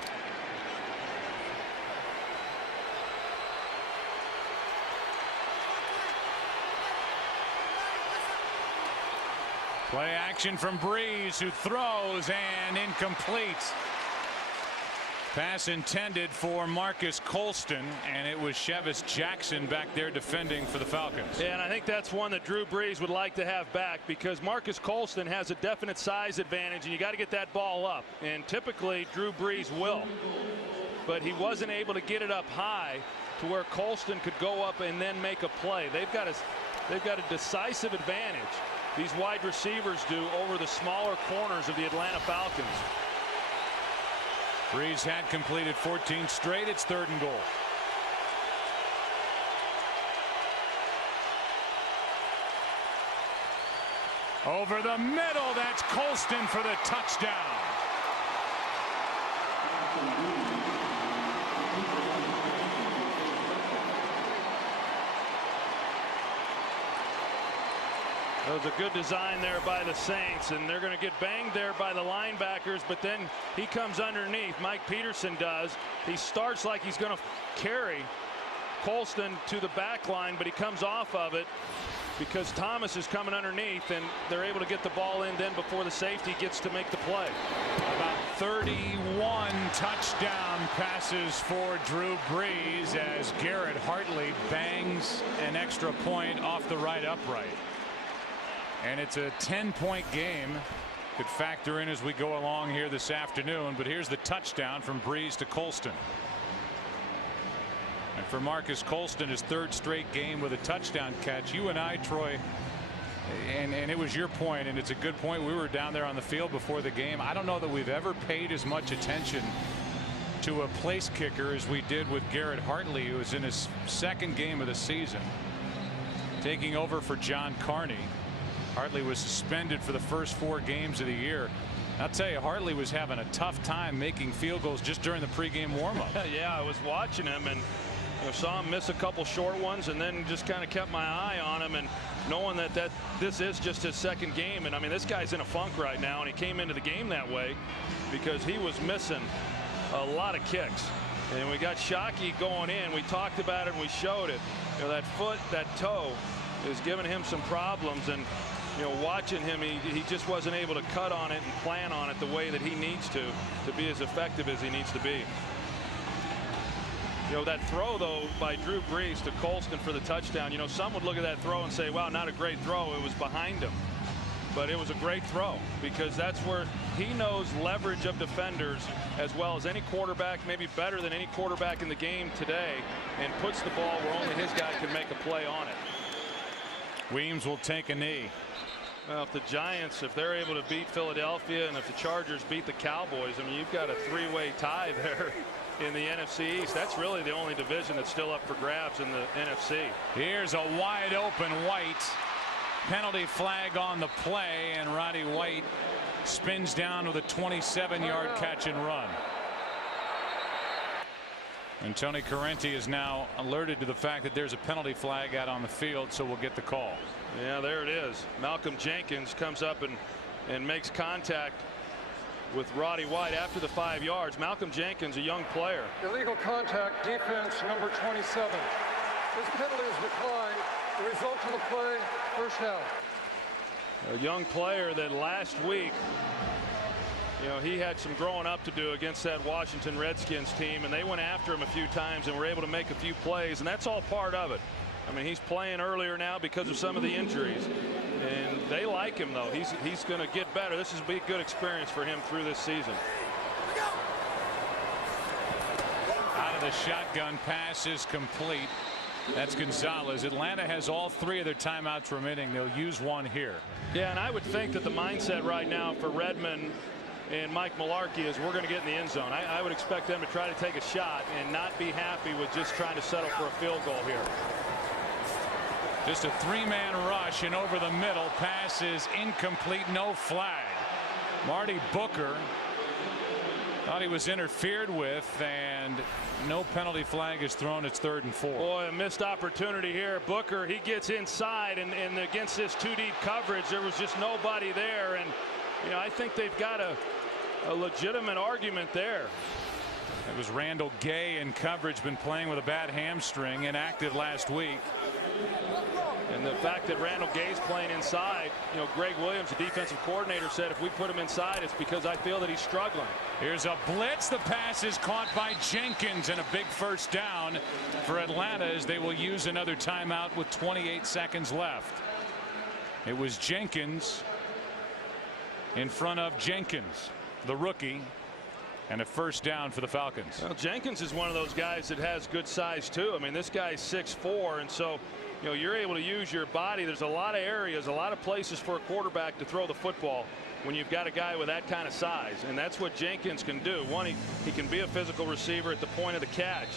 Play action from Breeze, who throws and incomplete. Pass intended for Marcus Colston, and it was Chevis Jackson back there defending for the Falcons. Yeah, and I think that's one that Drew Brees would like to have back, because Marcus Colston has a definite size advantage, and you got to get that ball up. And typically Drew Brees will, but he wasn't able to get it up high to where Colston could go up and then make a play. They've got a decisive advantage, these wide receivers do, over the smaller corners of the Atlanta Falcons. Breeze had completed 14 straight. It's 3rd and goal. Over the middle, that's Colston for the touchdown. That was a good design there by the Saints, and they're going to get banged there by the linebackers, but then he comes underneath. Mike Peterson does. He starts like he's going to carry Colston to the back line, but he comes off of it because Thomas is coming underneath, and they're able to get the ball in then before the safety gets to make the play. About 31 touchdown passes for Drew Brees as Garrett Hartley bangs an extra point off the right upright. And it's a 10-point game. Could factor in as we go along here this afternoon, but here's the touchdown from Brees to Colston. And for Marcus Colston, his 3rd straight game with a touchdown catch. You and I, Troy, and it was your point, and it's a good point. We were down there on the field before the game. I don't know that we've ever paid as much attention to a place kicker as we did with Garrett Hartley, who was in his 2nd game of the season, taking over for John Carney. Hartley was suspended for the first 4 games of the year. I'll tell you, Hartley was having a tough time making field goals just during the pregame warmup. Yeah, I was watching him and saw him miss a couple short ones, and then just kind of kept my eye on him, and knowing that this is just his 2nd game. And I mean, this guy's in a funk right now, and he came into the game that way because he was missing a lot of kicks. And we got Shockey going in. We talked about it and we showed it. That foot, that toe is giving him some problems, and watching him, he just wasn't able to cut on it and plan on it the way that he needs to be as effective as he needs to be. That throw, though, by Drew Brees to Colston for the touchdown, some would look at that throw and say, wow, not a great throw. It was behind him. But it was a great throw, because that's where he knows leverage of defenders as well as any quarterback, maybe better than any quarterback in the game today, and puts the ball where only his guy can make a play on it. Weems will take a knee. Well, if the Giants, if they're able to beat Philadelphia, and if the Chargers beat the Cowboys, I mean, you've got a 3-way tie there in the NFC East. That's really the only division that's still up for grabs in the NFC. Here's a wide open White. Penalty flag on the play, and Roddy White spins down with a 27-yard catch and run. And Tony Correnti is now alerted to the fact that there's a penalty flag out on the field, so we'll get the call. Yeah, there it is. Malcolm Jenkins comes up and makes contact with Roddy White after the 5 yards. Malcolm Jenkins, a young player. Illegal contact, defense number 27. This penalty is declined. The result of the play, first down. A young player that last week, he had some growing up to do against that Washington Redskins team, and they went after him a few times and were able to make a few plays, and that's all part of it. I mean, he's playing earlier now because of some of the injuries, and they like him, though. He's going to get better. This will be a good experience for him through this season. Out of the shotgun, pass is complete. That's Gonzalez. Atlanta has all 3 of their timeouts remaining. They'll use one here. Yeah, and I would think that the mindset right now for Redmond and Mike Mularkey is we're going to get in the end zone. I would expect them to try to take a shot and not be happy with just trying to settle for a field goal here. Just a 3-man rush, and over the middle, pass is incomplete, no flag. Marty Booker thought he was interfered with, and no penalty flag is thrown. It's 3rd and 4. Boy, a missed opportunity here. Booker, he gets inside, and against this 2-deep coverage, there was just nobody there. And I think they've got a legitimate argument there. It was Randall Gay in coverage, been playing with a bad hamstring, inactive last week. And And the fact that Randall Gay's playing inside, you know, Greg Williams, the defensive coordinator, said if we put him inside, it's because I feel that he's struggling. Here's a blitz. The pass is caught by Jenkins, and a big first down for Atlanta as they will use another timeout with 28 seconds left. It was Jenkins in front of Jenkins, the rookie, and a first down for the Falcons. Well, Jenkins is one of those guys that has good size too. I mean, this guy's 6'4", and so you know you're able to use your body. There's a lot of areas, a lot of places for a quarterback to throw the football when you've got a guy with that kind of size, and that's what Jenkins can do. One, he can be a physical receiver at the point of the catch,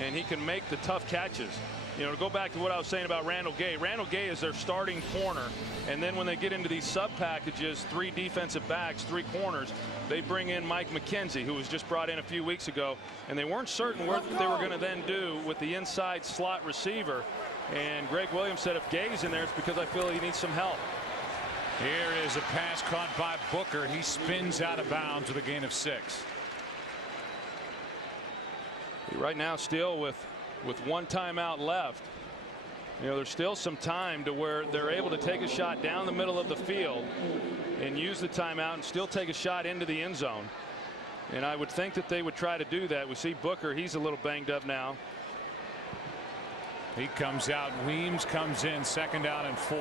and he can make the tough catches. You know, to go back to what I was saying about Randall Gay is their starting corner, and then when they get into these sub packages, 3 defensive backs, 3 corners, they bring in Mike McKenzie, who was just brought in a few weeks ago, and they weren't certain what they were going to then do with the inside slot receiver. And Greg Williams said if Gay's in there, it's because I feel he needs some help. Here is a pass caught by Booker. He spins out of bounds with a gain of 6. Right now, still with 1 timeout left, you know, there's still some time to where they're able to take a shot down the middle of the field and use the timeout and still take a shot into the end zone. And I would think that they would try to do that. We see Booker, he's a little banged up now. He comes out. Weems comes in. 2nd down and 4.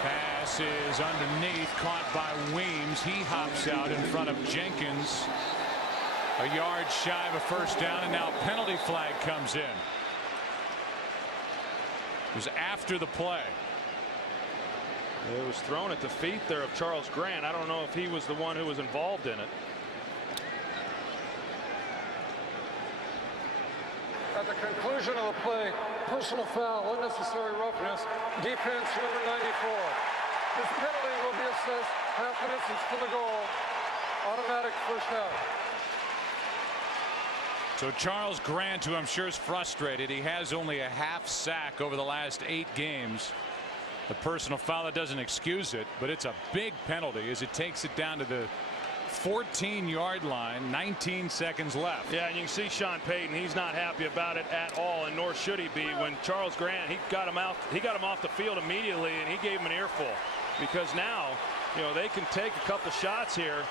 Pass is underneath, caught by Weems. He hops out in front of Jenkins. A yard shy of a first down, and now a penalty flag comes in. It was after the play. It was thrown at the feet there of Charles Grant. I don't know if he was the one who was involved in it. At the conclusion of the play, personal foul, unnecessary roughness, defense number 94. This penalty will be assessed half a distance to the goal. Automatic first down. So Charles Grant, who I'm sure is frustrated, he has only a half sack over the last 8 games. The personal foul, that doesn't excuse it, but it's a big penalty as it takes it down to the 14-yard line. 19 seconds left. Yeah, and you can see Sean Payton, he's not happy about it at all, and nor should he be. When Charles Grant, he got him off the field immediately, and he gave him an earful, because now, you know, they can take a couple shots here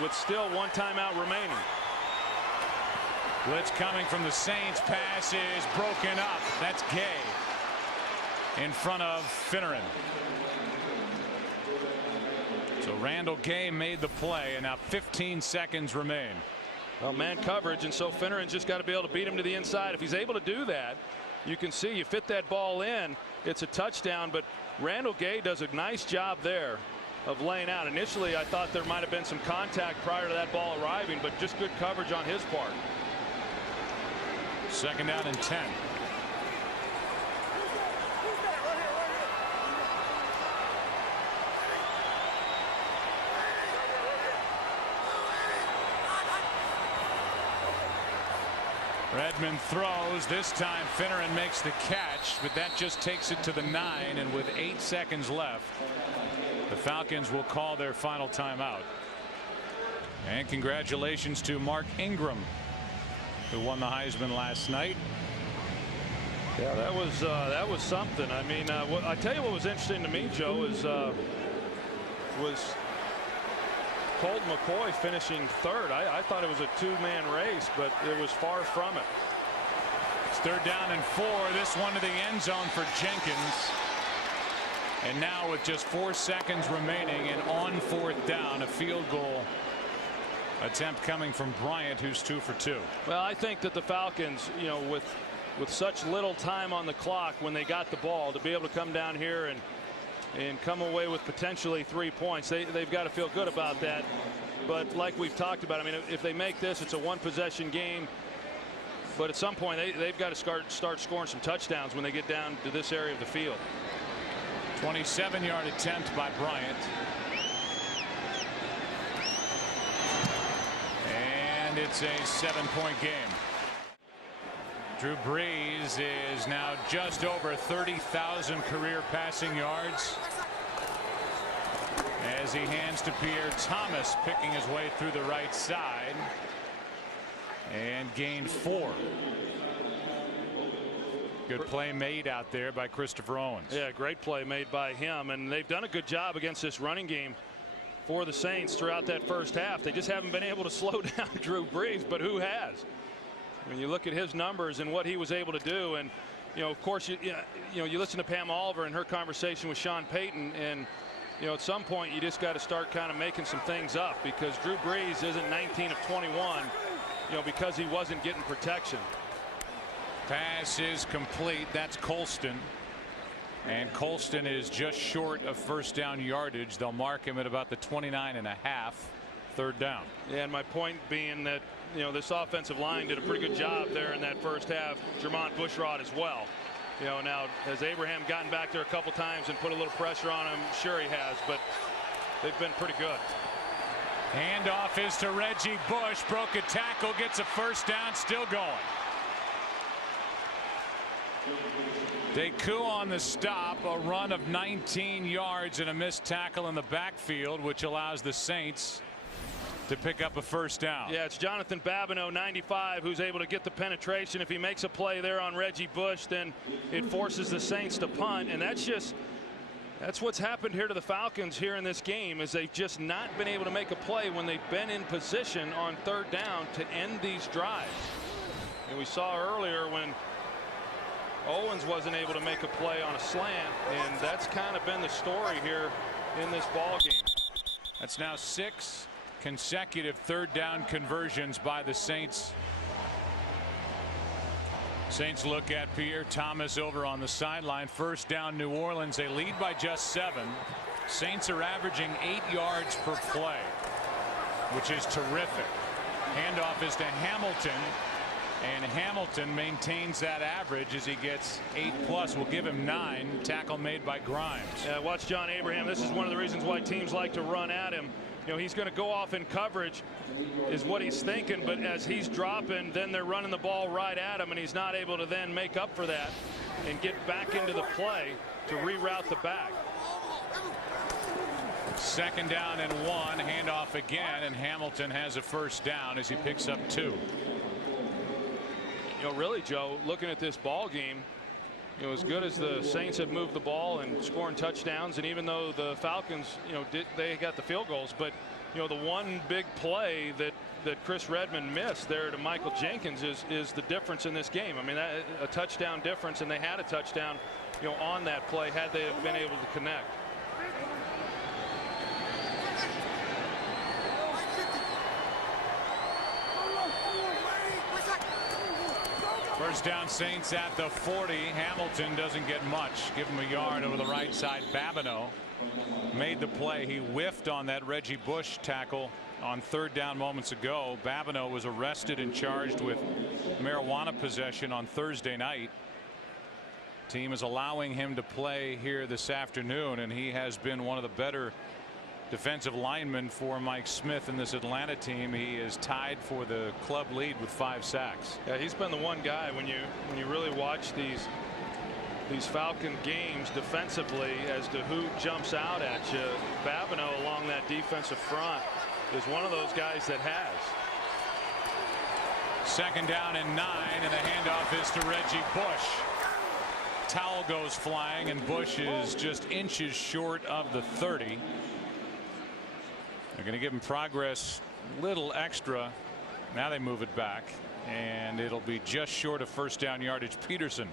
with still 1 timeout remaining. Blitz coming from the Saints. Pass is broken up. That's Gay in front of Finneran. So Randall Gay made the play, and now 15 seconds remain. Well, man coverage, and so Finneran's just got to be able to beat him to the inside. If he's able to do that, you can see you fit that ball in, it's a touchdown. But Randall Gay does a nice job there of laying out. Initially, I thought there might have been some contact prior to that ball arriving, but just good coverage on his part. 2nd down and 10. Redmond throws. This time Finneran makes the catch, but that just takes it to the 9, and with 8 seconds left, the Falcons will call their final timeout. And congratulations to Mark Ingram, who won the Heisman last night. Yeah, that was something. I mean, I tell you what was interesting to me, Joe, is was Colt McCoy finishing 3rd. I thought it was a 2-man race, but it was far from it. It's 3rd down and 4. This one to the end zone for Jenkins. And now with just 4 seconds remaining and on 4th down, a field goal attempt coming from Bryant, who's 2 for 2. Well, I think that the Falcons, you know, with such little time on the clock when they got the ball, to be able to come down here and come away with potentially 3 points, they've got to feel good about that. But like we've talked about, I mean, if they make this, it's a 1-possession game. But at some point, they've got to start scoring some touchdowns when they get down to this area of the field. 27-yard attempt by Bryant. And it's a 7-point game. Drew Brees is now just over 30,000 career passing yards as he hands to Pierre Thomas, picking his way through the right side, and gained 4. Good play made out there by Christopher Owens. Yeah, great play made by him, and they've done a good job against this running game for the Saints throughout that first half. They just haven't been able to slow down Drew Brees, but who has? When you look at his numbers and what he was able to do, and of course you listen to Pam Oliver and her conversation with Sean Payton, and at some point you just got to start kind of making some things up, because Drew Brees isn't 19 of 21 because he wasn't getting protection. Pass is complete. That's Colston. And Colston is just short of first down yardage. They'll mark him at about the 29.5, third down. Yeah, and my point being that this offensive line did a pretty good job there in that first half. Jermon Bushrod as well. Now has Abraham gotten back there a couple times and put a little pressure on him? Sure he has, but they've been pretty good. Handoff is to Reggie Bush. Broke a tackle, gets a first down, still going. Deku on the stop, a run of 19 yards and a missed tackle in the backfield, which allows the Saints to pick up a first down. Yeah, it's Jonathan Babineau, 95, who's able to get the penetration. If he makes a play there on Reggie Bush, then it forces the Saints to punt, and that's what's happened here to the Falcons here in this game, is they've just not been able to make a play when they've been in position on third down to end these drives. And we saw earlier when Owens wasn't able to make a play on a slant, and that's kind of been the story here in this ball game. That's now 6 consecutive third down conversions by the Saints. Saints look at Pierre Thomas over on the sideline. First down, New Orleans. They lead by just 7. Saints are averaging 8 yards per play, which is terrific. Handoff is to Hamilton, and Hamilton maintains that average as he gets 8+. We'll give him 9. Tackle made by Grimes. Watch John Abraham. This is one of the reasons why teams like to run at him. He's going to go off in coverage is what he's thinking, but as he's dropping, then they're running the ball right at him, and he's not able to then make up for that and get back into the play to reroute the back. Second down and 1. Handoff again, and Hamilton has a first down as he picks up 2. Really, Joe, looking at this ball game, as good as the Saints have moved the ball and scoring touchdowns, and even though the Falcons, they got the field goals, but the one big play that Chris Redmond missed there to Michael Jenkins is the difference in this game. I mean, a touchdown difference, and they had a touchdown, on that play had they have been able to connect. First down, Saints at the 40. Hamilton doesn't get much. Give him a yard over the right side. Babineau made the play. He whiffed on that Reggie Bush tackle on third down moments ago. Babineau was arrested and charged with marijuana possession on Thursday night. Team is allowing him to play here this afternoon, and he has been one of the better defensive linemen for Mike Smith in this Atlanta team. He is tied for the club lead with 5 sacks. Yeah, he's been the one guy when you really watch these Falcon games defensively as to who jumps out at you. Babineau along that defensive front is one of those guys that has. Second down and 9, and the handoff is to Reggie Bush. Towel goes flying, and Bush is just inches short of the 30. They're going to give him progress, little extra. Now they move it back, and it'll be just short of first down yardage. Peterson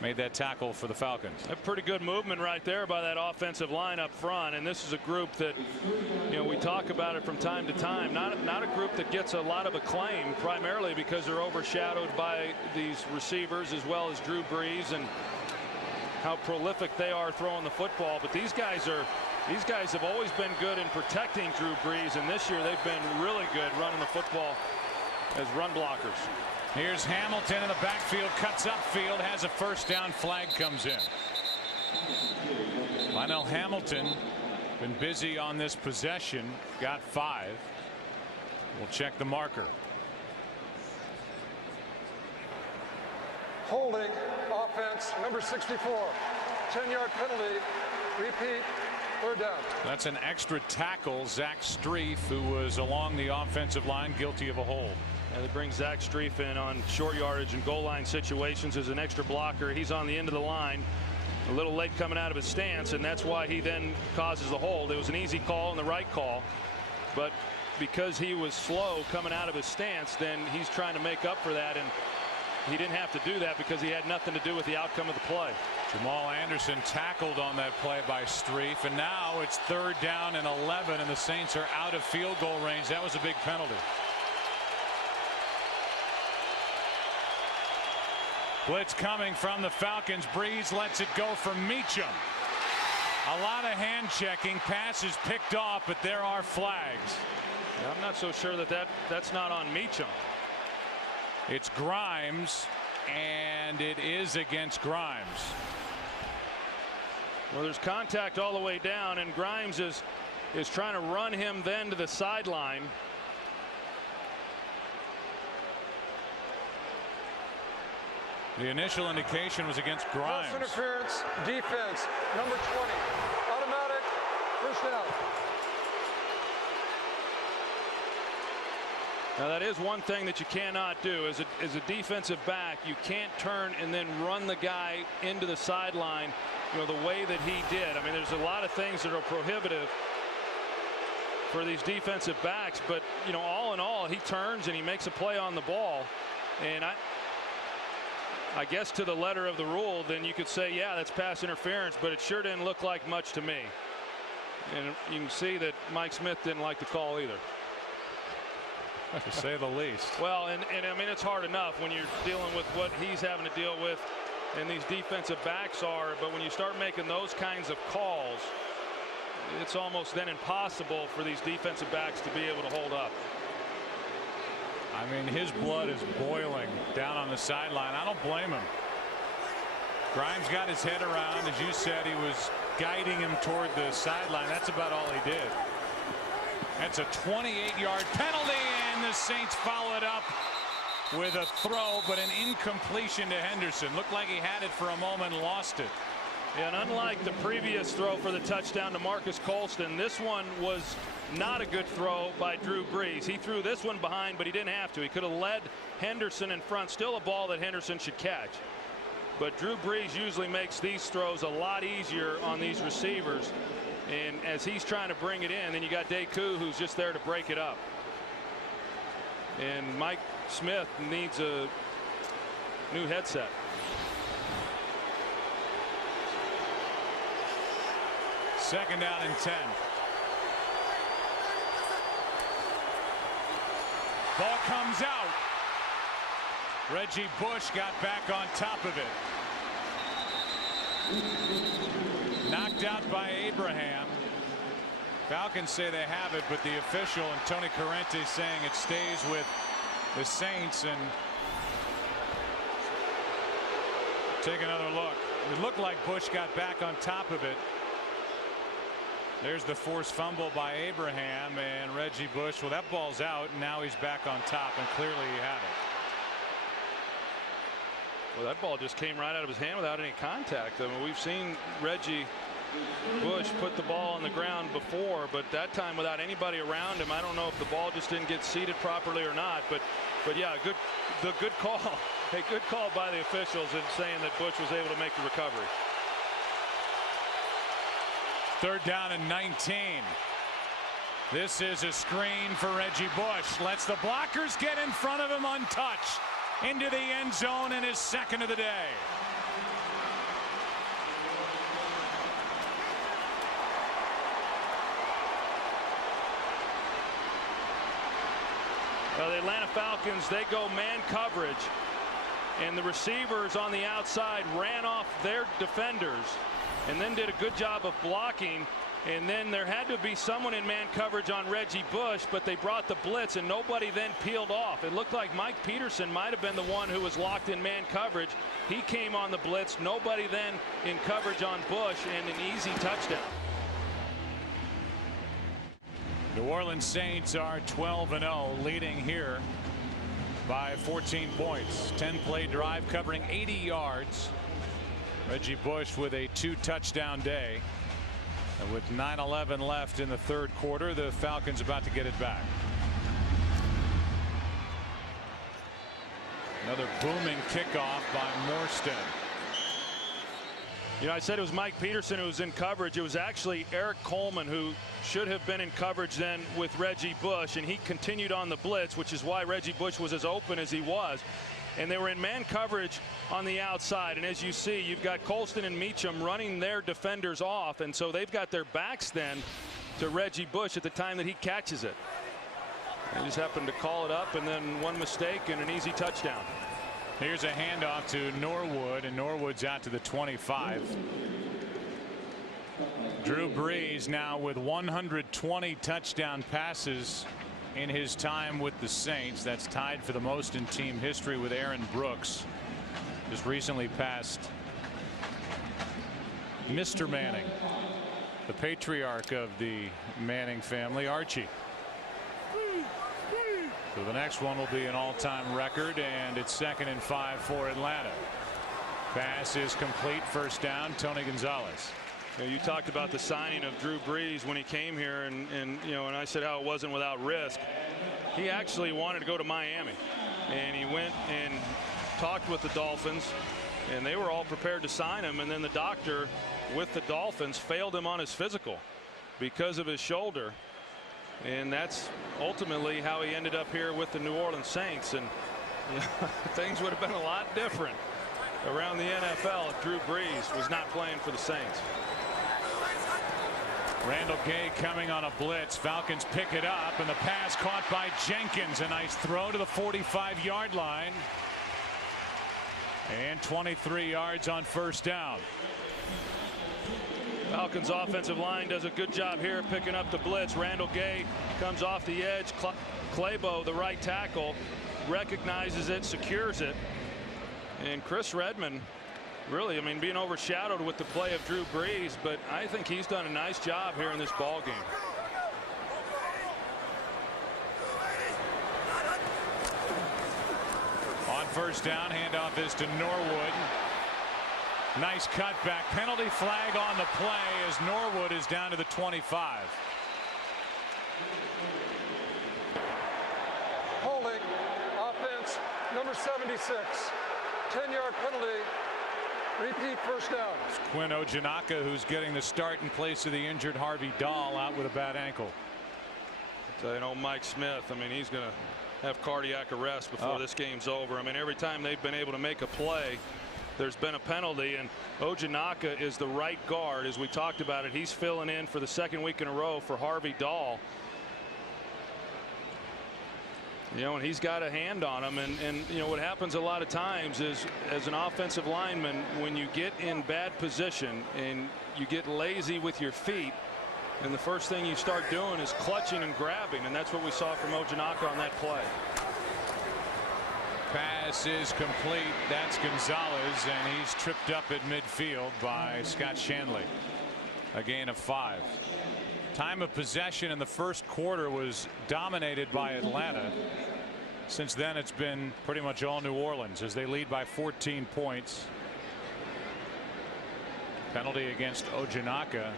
made that tackle for the Falcons. A pretty good movement right there by that offensive line up front, and this is a group that we talk about it from time to time. Not a group that gets a lot of acclaim, primarily because they're overshadowed by these receivers as well as Drew Brees and how prolific they are throwing the football. But these guys have always been good in protecting Drew Brees, and this year they've been really good running the football as run blockers. Here's Hamilton in the backfield, cuts upfield, has a first down. Flag comes in. Lionel Hamilton been busy on this possession, got 5. We'll check the marker. Holding, offense, number 64. 10-yard penalty. Repeat, third down. That's an extra tackle. Zach Streif, who was along the offensive line, guilty of a hold. And they bring Zach Strief in on short yardage and goal line situations as an extra blocker. He's on the end of the line, a little late coming out of his stance, and that's why he then causes the hold. It was an easy call and the right call, but because he was slow coming out of his stance, then he's trying to make up for that, and he didn't have to do that because he had nothing to do with the outcome of the play. Jamal Anderson tackled on that play by Strief, and now it's 3rd down and 11, and the Saints are out of field goal range. That was a big penalty. Blitz coming from the Falcons. Breeze lets it go for Meacham. A lot of hand checking. Passes picked off, but there are flags. I'm not so sure that's not on Meacham. It's Grimes, and it is against Grimes. Well, there's contact all the way down, and Grimes is trying to run him then to the sideline. The initial indication was against Grimes. Pass interference, defense, number 20. Automatic, first down. Now that is one thing that you cannot do as a defensive back. You can't turn and then run the guy into the sideline, you know, the way that he did. I mean, there's a lot of things that are prohibitive for these defensive backs, but you know, all in all, he turns and he makes a play on the ball, and I guess to the letter of the rule, then you could say, yeah, that's pass interference, but it sure didn't look like much to me. And you can see that Mike Smith didn't like the call either. To say the least. Well, and I mean, it's hard enough when you're dealing with what he's having to deal with and these defensive backs are, but when you start making those kinds of calls, it's almost then impossible for these defensive backs to be able to hold up. I mean, his blood is boiling down on the sideline. I don't blame him. Grimes got his head around. As you said, he was guiding him toward the sideline. That's about all he did. That's a 28-yard penalty, and the Saints follow it up with a throw, but an incompletion to Henderson. Looked like he had it for a moment and lost it. And unlike the previous throw for the touchdown to Marcus Colston, this one was not a good throw by Drew Brees. He threw this one behind, but he didn't have to. He could have led Henderson in front. Still a ball that Henderson should catch. But Drew Brees usually makes these throws a lot easier on these receivers. And as he's trying to bring it in, then you got Deku, who's just there to break it up. And Mike Smith needs a new headset. Second down and 10. Ball comes out. Reggie Bush got back on top of it. Knocked out by Abraham. Falcons say they have it, but the official and Tony Corrente saying it stays with the Saints. And take another look. It looked like Bush got back on top of it. There's the forced fumble by Abraham, and Reggie Bush. Well, that ball's out, and now he's back on top, and clearly he had it. Well, that ball just came right out of his hand without any contact. I mean, we've seen Reggie Bush put the ball on the ground before, but that time without anybody around him. I don't know if the ball just didn't get seated properly or not, but yeah, good call. A good call by the officials in saying that Bush was able to make the recovery. Third down and 19. This is a screen for Reggie Bush. Lets the blockers get in front of him untouched. Into the end zone, and his second of the day. Well, the Atlanta Falcons, they go man coverage, and the receivers on the outside ran off their defenders and then did a good job of blocking. And then there had to be someone in man coverage on Reggie Bush, but they brought the blitz and nobody then peeled off. It looked like Mike Peterson might have been the one who was locked in man coverage. He came on the blitz, nobody then in coverage on Bush, and an easy touchdown. New Orleans Saints are 12-0, leading here by 14 points. 10-play drive covering 80 yards. Reggie Bush with a 2-touchdown day. And with 9:11 left in the third quarter, the Falcons about to get it back. Another booming kickoff by Morstead. You know, I said it was Mike Peterson who was in coverage. It was actually Eric Coleman who should have been in coverage then with Reggie Bush, and he continued on the blitz, which is why Reggie Bush was as open as he was. And they were in man coverage on the outside, and as you see, you've got Colston and Meacham running their defenders off, and so they've got their backs then to Reggie Bush at the time that he catches it. They just happened to call it up, and then one mistake and an easy touchdown. Here's a handoff to Norwood, and Norwood's out to the 25. Drew Brees now with 120 touchdown passes in his time with the Saints. That's tied for the most in team history with Aaron Brooks. Just recently passed Mr. Manning, the patriarch of the Manning family, Archie. So the next one will be an all-time record, and it's 2nd and 5 for Atlanta. Pass is complete. First down, Tony Gonzalez. You talked about the signing of Drew Brees when he came here, and you know, and I said how it wasn't without risk. He actually wanted to go to Miami, and he went and talked with the Dolphins, and they were all prepared to sign him, and then the doctor with the Dolphins failed him on his physical because of his shoulder. And that's ultimately how he ended up here with the New Orleans Saints. And you know, things would have been a lot different around the NFL if Drew Brees was not playing for the Saints. Randall Gay coming on a blitz. Falcons pick it up, and the pass caught by Jenkins. A nice throw to the 45-yard line. And 23 yards on first down. Falcons offensive line does a good job here picking up the blitz. Randall Gay comes off the edge. Clabo, the right tackle, recognizes it, secures it. And Chris Redmond, really, I mean, being overshadowed with the play of Drew Brees, but I think he's done a nice job here in this ball game. On first down, handoff is to Norwood. Nice cutback. Penalty flag on the play as Norwood is down to the 25. Holding, offense, number 76. 10-yard penalty. Repeat first down. It's Quinn Ojanaka who's getting the start in place of the injured Harvey Dahl out with a bad ankle. So, you know, Mike Smith, I mean, he's going to have cardiac arrest before this game's over. I mean, every time they've been able to make a play, there's been a penalty, and Ojanaka is the right guard. As we talked about it, he's filling in for the second week in a row for Harvey Dahl. You know, and he's got a hand on him, and you know what happens a lot of times is, as an offensive lineman, when you get in bad position and you get lazy with your feet, and the first thing you start doing is clutching and grabbing, and that's what we saw from Ojanaka on that play. Pass is complete. That's Gonzalez, and he's tripped up at midfield by Scott Shanley. A gain of 5. Time of possession in the first quarter was dominated by Atlanta. Since then, it's been pretty much all New Orleans as they lead by 14 points. Penalty against Ojanaka.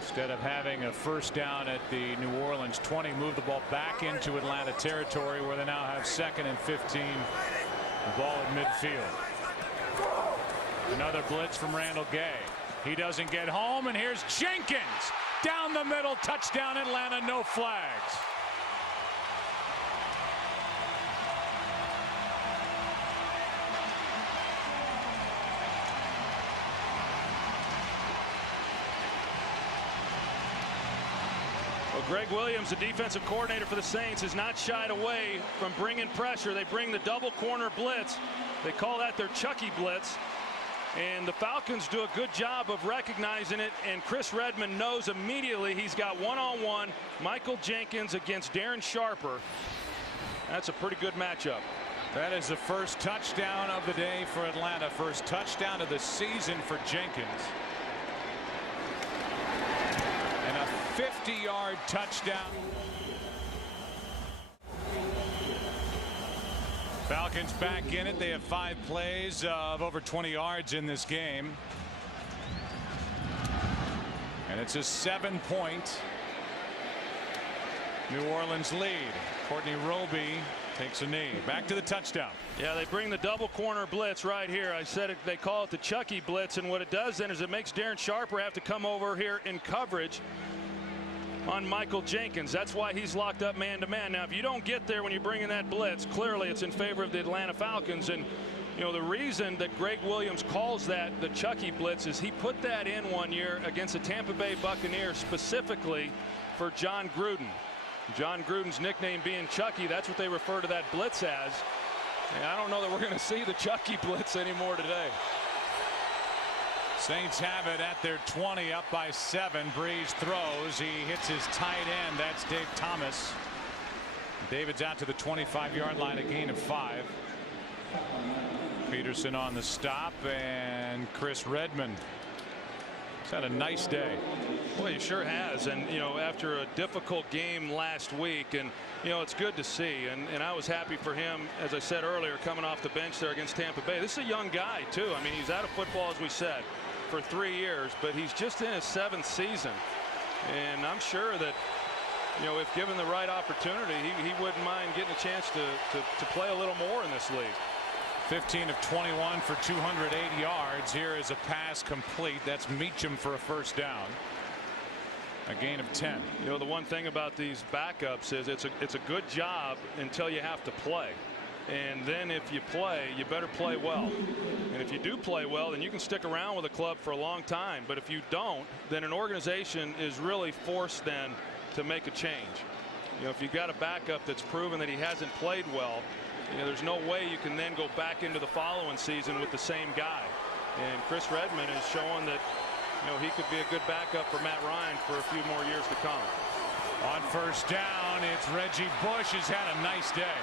Instead of having a first down at the New Orleans 20, move the ball back into Atlanta territory where they now have 2nd and 15. The ball at midfield. Another blitz from Randall Gay. He doesn't get home, and here's Jenkins down the middle. Touchdown Atlanta. No flags. Greg Williams, the defensive coordinator for the Saints, has not shied away from bringing pressure. They bring the double corner blitz. They call that their Chucky blitz. And the Falcons do a good job of recognizing it. And Chris Redmond knows immediately he's got one-on-one Michael Jenkins against Darren Sharper. That's a pretty good matchup. That is the first touchdown of the day for Atlanta. First touchdown of the season for Jenkins. 50-yard touchdown. Falcons back in it. They have 5 plays of over 20 yards in this game. And it's a 7-point New Orleans lead. Courtney Roby Takes a knee. Back to the touchdown. Yeah, they bring the double corner blitz right here. I said it, they call it the Chucky blitz, and what it does then is it makes Darren Sharper have to come over here in coverage on Michael Jenkins. That's why he's locked up man-to-man. Now, if you don't get there when you bring in that blitz, clearly it's in favor of the Atlanta Falcons. And you know, the reason that Greg Williams calls that the Chucky blitz is he put that in one year against the Tampa Bay Buccaneers specifically for John Gruden. John Gruden's nickname being Chucky, that's what they refer to that blitz as. And I don't know that we're going to see the Chucky blitz anymore today. Saints have it at their 20, up by 7. Breeze throws. He hits his tight end. That's Dave Thomas. David's out to the 25-yard line, a gain of 5. Peterson on the stop, and Chris Redmond. He's had a nice day. Well, he sure has. And you know, after a difficult game last week, and you know, it's good to see, and I was happy for him, as I said earlier, coming off the bench there against Tampa Bay. This is a young guy too. I mean, he's out of football, as we said, for 3 years, but he's just in his 7th season, and I'm sure that, you know, if given the right opportunity, he wouldn't mind getting a chance to play a little more in this league. 15 of 21 for 280 yards. Here is a pass complete. That's Meacham for a first down. A gain of 10. You know, the one thing about these backups is it's a good job until you have to play. And then if you play, you better play well. And if you do play well, then you can stick around with a club for a long time. But if you don't, then an organization is really forced then to make a change. You know, if you've got a backup that's proven that he hasn't played well, you know, there's no way you can then go back into the following season with the same guy. And Chris Redmond is showing that, you know, he could be a good backup for Matt Ryan for a few more years to come. On first down, it's Reggie Bush. Has had a nice day.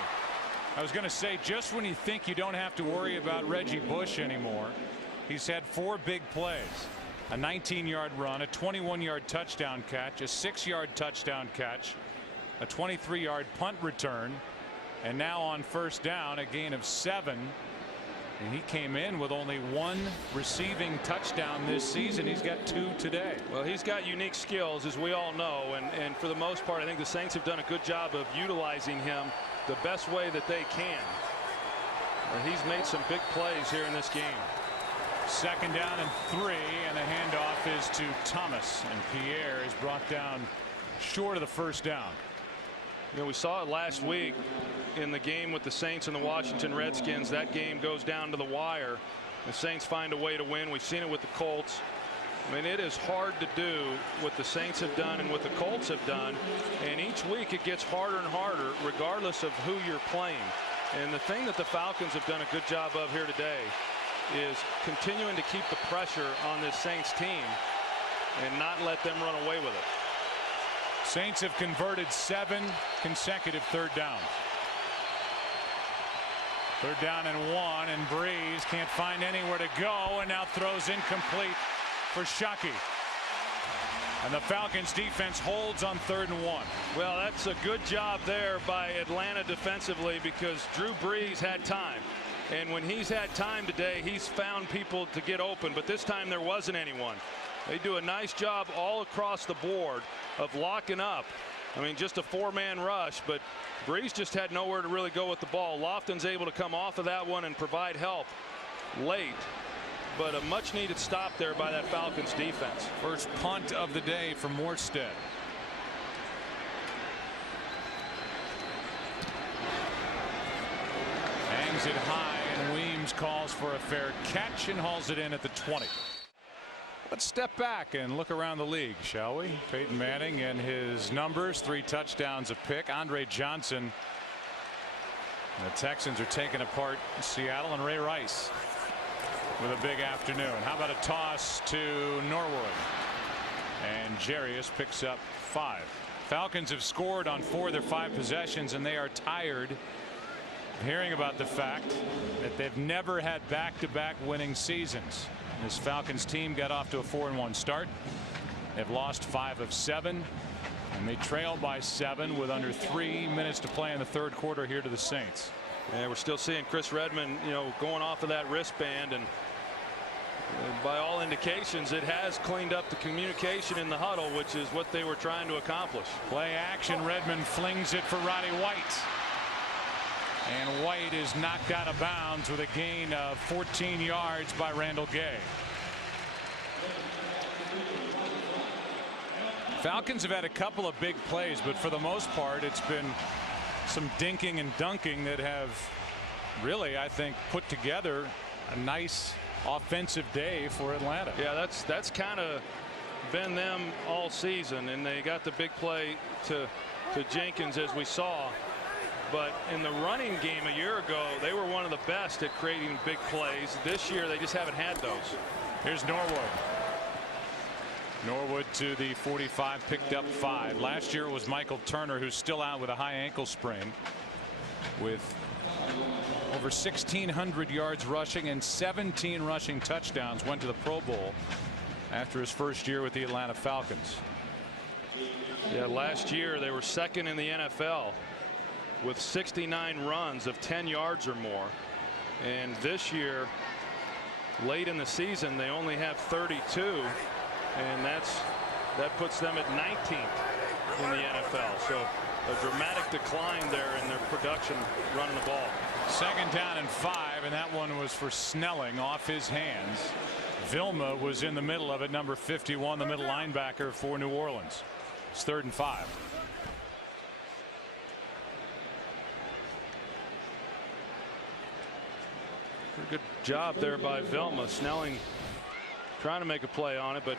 I was going to say, just when you think you don't have to worry about Reggie Bush anymore, he's had 4 big plays. A 19-yard run, a 21-yard touchdown catch, a 6-yard touchdown catch, a 23-yard punt return, and now on first down, a gain of 7. And he came in with only 1 receiving touchdown this season. He's got 2 today. Well, he's got unique skills, as we all know, and for the most part, I think the Saints have done a good job of utilizing him the best way that they can. He's made some big plays here in this game. Second down and 3, and the handoff is to Thomas, and Pierre is brought down short of the first down. You know, we saw it last week in the game with the Saints and the Washington Redskins. That game goes down to the wire. The Saints find a way to win. We've seen it with the Colts. I mean, it is hard to do what the Saints have done and what the Colts have done, and each week it gets harder and harder regardless of who you're playing. And the thing that the Falcons have done a good job of here today is continuing to keep the pressure on this Saints team and not let them run away with it. Saints have converted 7 consecutive third downs. Third down and 1, and Breeze can't find anywhere to go, and now throws incomplete for Shockey. And the Falcons defense holds on 3rd and 1. Well, that's a good job there by Atlanta defensively, because Drew Brees had time. And when he's had time today, he's found people to get open, but this time there wasn't anyone. They do a nice job all across the board of locking up. I mean, just a 4-man rush, but Brees just had nowhere to really go with the ball. Lofton's able to come off of that one and provide help late, but a much needed stop there by that Falcons defense. First punt of the day for Morstead. Hangs it high, and Weems calls for a fair catch and hauls it in at the 20. Let's step back and look around the league, shall we? Peyton Manning and his numbers, 3 touchdowns a pick. Andre Johnson. The Texans are taking apart Seattle, and Ray Rice with a big afternoon. How about a toss to Norwood? And Jarius picks up 5. Falcons have scored on 4 of their 5 possessions, and they are tired of hearing about the fact that they've never had back-to-back winning seasons. This Falcons team got off to a 4-1 start. They've lost 5 of 7, and they trail by 7 with under 3 minutes to play in the 3rd quarter here to the Saints. And we're still seeing Chris Redmond, you know, going off of that wristband, and by all indications it has cleaned up the communication in the huddle, which is what they were trying to accomplish. Play action. Redmond flings it for Roddy White. And White is knocked out of bounds with a gain of 14 yards by Randall Gay. Falcons have had a couple of big plays, but for the most part it's been some dinking and dunking that have really, I think, put together a nice offensive day for Atlanta. Yeah, that's kind of been them all season, and they got the big play to Jenkins, as we saw. But in the running game a year ago, they were one of the best at creating big plays. This year they just haven't had those. Here's Norwood. Norwood to the 45, picked up 5. Last year it was Michael Turner, who's still out with a high ankle sprain, with over 1,600 yards rushing and 17 rushing touchdowns. Went to the Pro Bowl after his first year with the Atlanta Falcons. Yeah, last year they were second in the NFL with 69 runs of 10 yards or more, and this year late in the season they only have 32, and that puts them at 19th in the NFL. So a dramatic decline there in their production running the ball. 2nd down and 5, and that one was for Snelling off his hands. Vilma was in the middle of it, number 51, the middle linebacker for New Orleans. It's 3rd and 5. Pretty good job there by Vilma. Snelling trying to make a play on it, but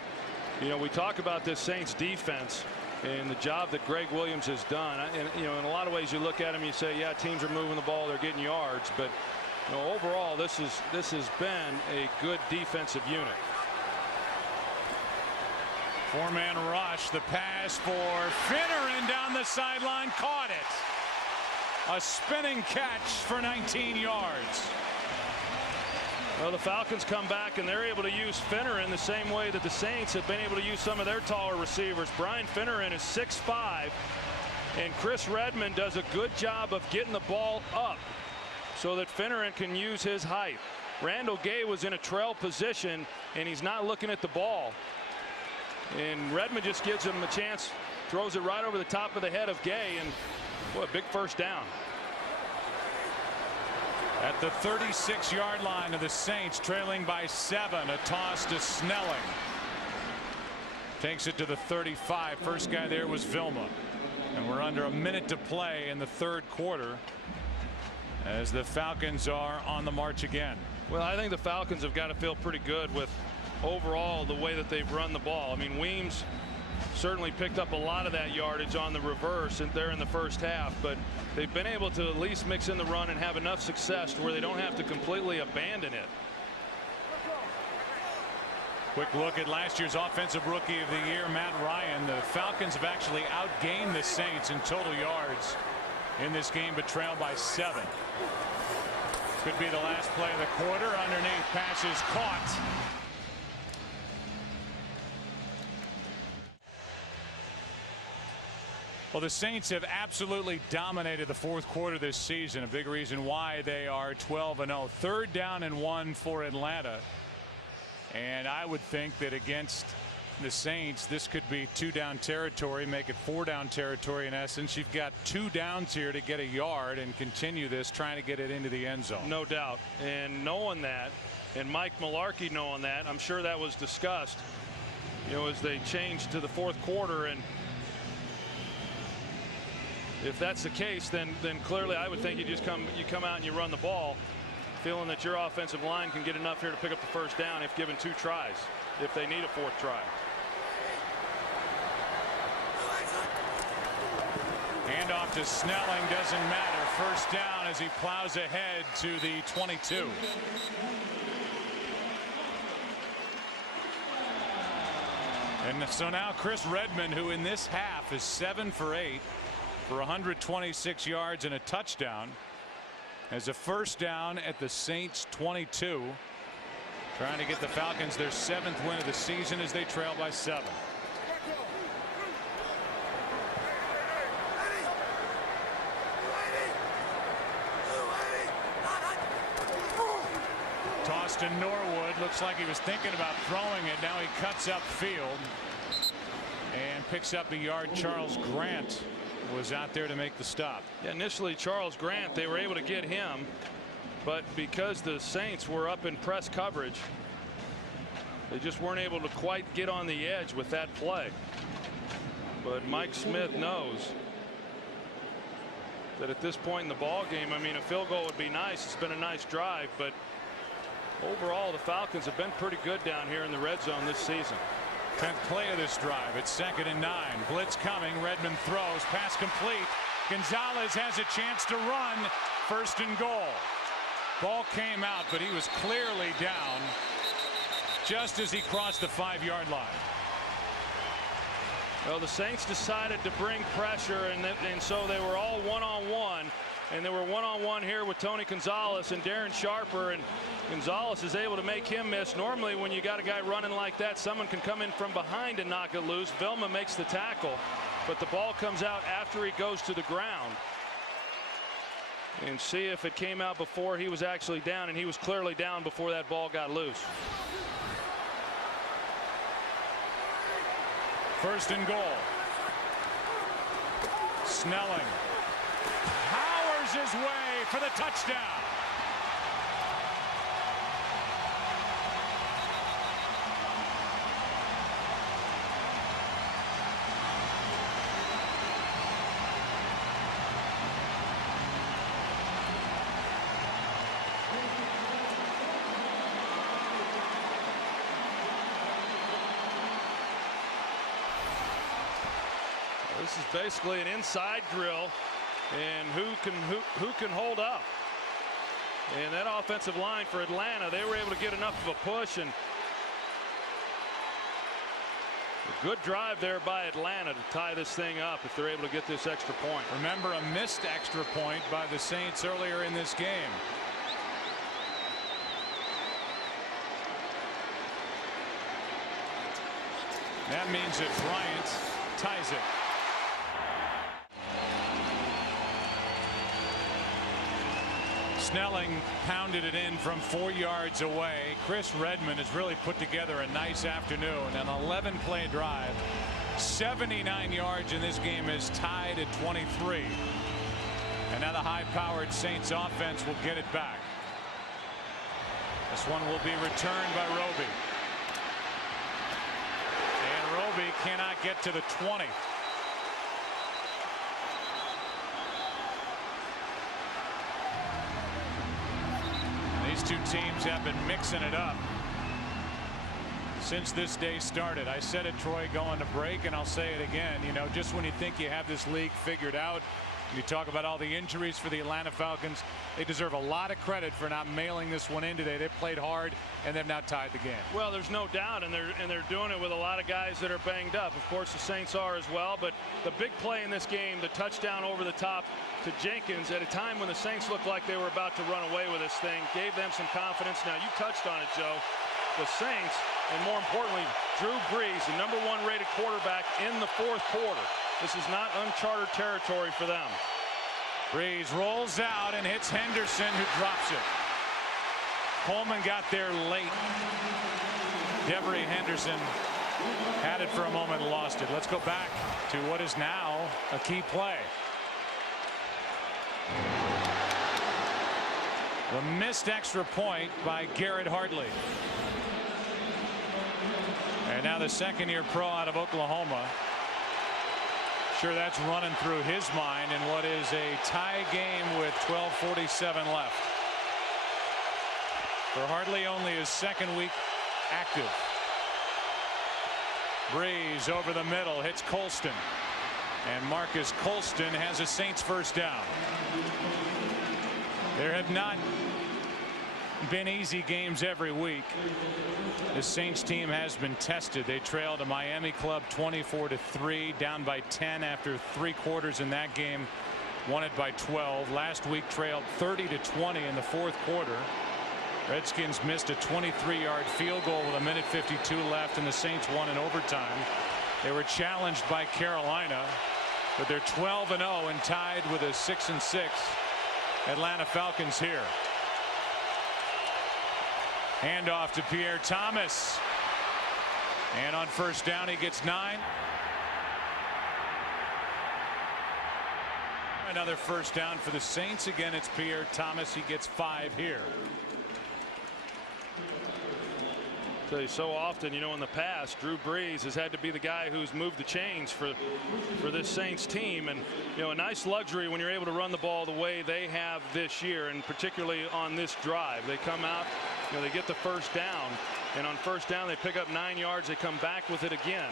you know, we talk about this Saints defense and the job that Greg Williams has done. And you know, in a lot of ways you look at him, you say, yeah, teams are moving the ball, they're getting yards, but you know, overall this has been a good defensive unit. 4-man rush, the pass for Finneran down the sideline, caught it. A spinning catch for 19 yards. Well, the Falcons come back and they're able to use Finneran the same way that the Saints have been able to use some of their taller receivers. Brian Finneran is 6'5", and Chris Redmond does a good job of getting the ball up so that Finneran can use his height. Randall Gay was in a trail position and he's not looking at the ball, and Redmond just gives him a chance, throws it right over the top of the head of Gay, and what a big first down. At the 36-yard line of the Saints, trailing by 7, a toss to Snelling. Takes it to the 35. First guy there was Vilma. And we're under a minute to play in the 3rd quarter as the Falcons are on the march again. Well, I think the Falcons have got to feel pretty good with overall the way that they've run the ball. I mean, Weems certainly picked up a lot of that yardage on the reverse and there in the first half, but they've been able to at least mix in the run and have enough success to where they don't have to completely abandon it. Quick look at last year's Offensive Rookie of the Year, Matt Ryan. The Falcons have actually outgained the Saints in total yards in this game, but trailed by 7. Could be the last play of the quarter. Underneath, passes caught. Well, the Saints have absolutely dominated the 4th quarter this season. A big reason why they are 12-0. 3rd down and 1 for Atlanta. And I would think that against the Saints, this could be 2-down territory, make it 4-down territory in essence. You've got 2 downs here to get a yard and continue this, trying to get it into the end zone. No doubt. And knowing that, and Mike Mularkey knowing that, I'm sure that was discussed, you know, as they changed to the 4th quarter. And if that's the case, then clearly I would think you come out and you run the ball, feeling that your offensive line can get enough here to pick up the first down if given 2 tries, if they need a 4th try. Handoff to Snelling, doesn't matter. First down as he plows ahead to the 22. And so now Chris Redmond, who in this half is 7 for 8 for 126 yards and a touchdown, has a first down at the Saints 22, trying to get the Falcons their 7th win of the season as they trail by 7. Toss to Norwood. Looks like he was thinking about throwing it. Now he cuts up field and picks up a yard. Charles Grant was out there to make the stop. Yeah, initially Charles Grant, they were able to get him, but because the Saints were up in press coverage, they just weren't able to quite get on the edge with that play. But Mike Smith knows that at this point in the ball game, I mean, a field goal would be nice. It's been a nice drive, but overall the Falcons have been pretty good down here in the red zone this season. 10th play of this drive. It's 2nd and 9. Blitz coming. Redmond throws. Pass complete. Gonzalez has a chance to run. 1st and goal. Ball came out, but he was clearly down just as he crossed the 5-yard line. Well, the Saints decided to bring pressure, and so they were all one-on-one. And they were one-on-one here with Tony Gonzalez and Darren Sharper, and Gonzalez is able to make him miss. Normally when you got a guy running like that, someone can come in from behind and knock it loose. Vilma makes the tackle, but the ball comes out after he goes to the ground. And see if it came out before he was actually down, and he was clearly down before that ball got loose. 1st and goal. Snelling powers his way for the touchdown. This is basically an inside drill, and who can hold up. And that offensive line for Atlanta, they were able to get enough of a push, and a good drive there by Atlanta to tie this thing up if they're able to get this extra point. Remember a missed extra point by the Saints earlier in this game. That means that Bryant ties it. Snelling pounded it in from 4 yards away. Chris Redmond has really put together a nice afternoon. An 11-play drive. 79 yards in this game is tied at 23. And now the high-powered Saints offense will get it back. This one will be returned by Roby. And Roby cannot get to the 20. These two teams have been mixing it up since this day started. I said it, Troy, going to break, and I'll say it again. You know, just when you think you have this league figured out, you talk about all the injuries for the Atlanta Falcons. They deserve a lot of credit for not mailing this one in today. They played hard, and they've now tied the game. Well, there's no doubt, and they're doing it with a lot of guys that are banged up. Of course, the Saints are as well, but the big play in this game, the touchdown over the top to Jenkins at a time when the Saints looked like they were about to run away with this thing, gave them some confidence. Now, you touched on it, Joe. The Saints, and more importantly, Drew Brees, the #1 rated quarterback in the 4th quarter. This is not uncharted territory for them. Brees rolls out and hits Henderson, who drops it. Coleman got there late. Devery Henderson had it for a moment and lost it. Let's go back to what is now a key play. The missed extra point by Garrett Hartley. And now the 2nd-year pro out of Oklahoma. Sure, that's running through his mind in what is a tie game with 12:47 left. For Hartley, only his 2nd week active. Brees over the middle, hits Colston. And Marcus Colston has a Saints 1st down. There have not been easy games every week. The Saints team has been tested. They trailed a Miami club 24-3, down by 10 after 3 quarters in that game, won it by 12. Last week trailed 30-20 in the 4th quarter. Redskins missed a 23-yard field goal with 1:52 left, and the Saints won in overtime. They were challenged by Carolina, but they're 12-0 and tied with a 6-6 Atlanta Falcons here. Handoff to Pierre Thomas, and on 1st down he gets 9. another first down for the Saints. Again, it's Pierre Thomas. He gets 5 here. Tell you, so often, you know, in the past, Drew Brees has had to be the guy who's moved the chains for this Saints team, and you know, a nice luxury when you're able to run the ball the way they have this year, and particularly on this drive. They come out, you know, they get the first down, and on first down they pick up 9 yards. They come back with it again.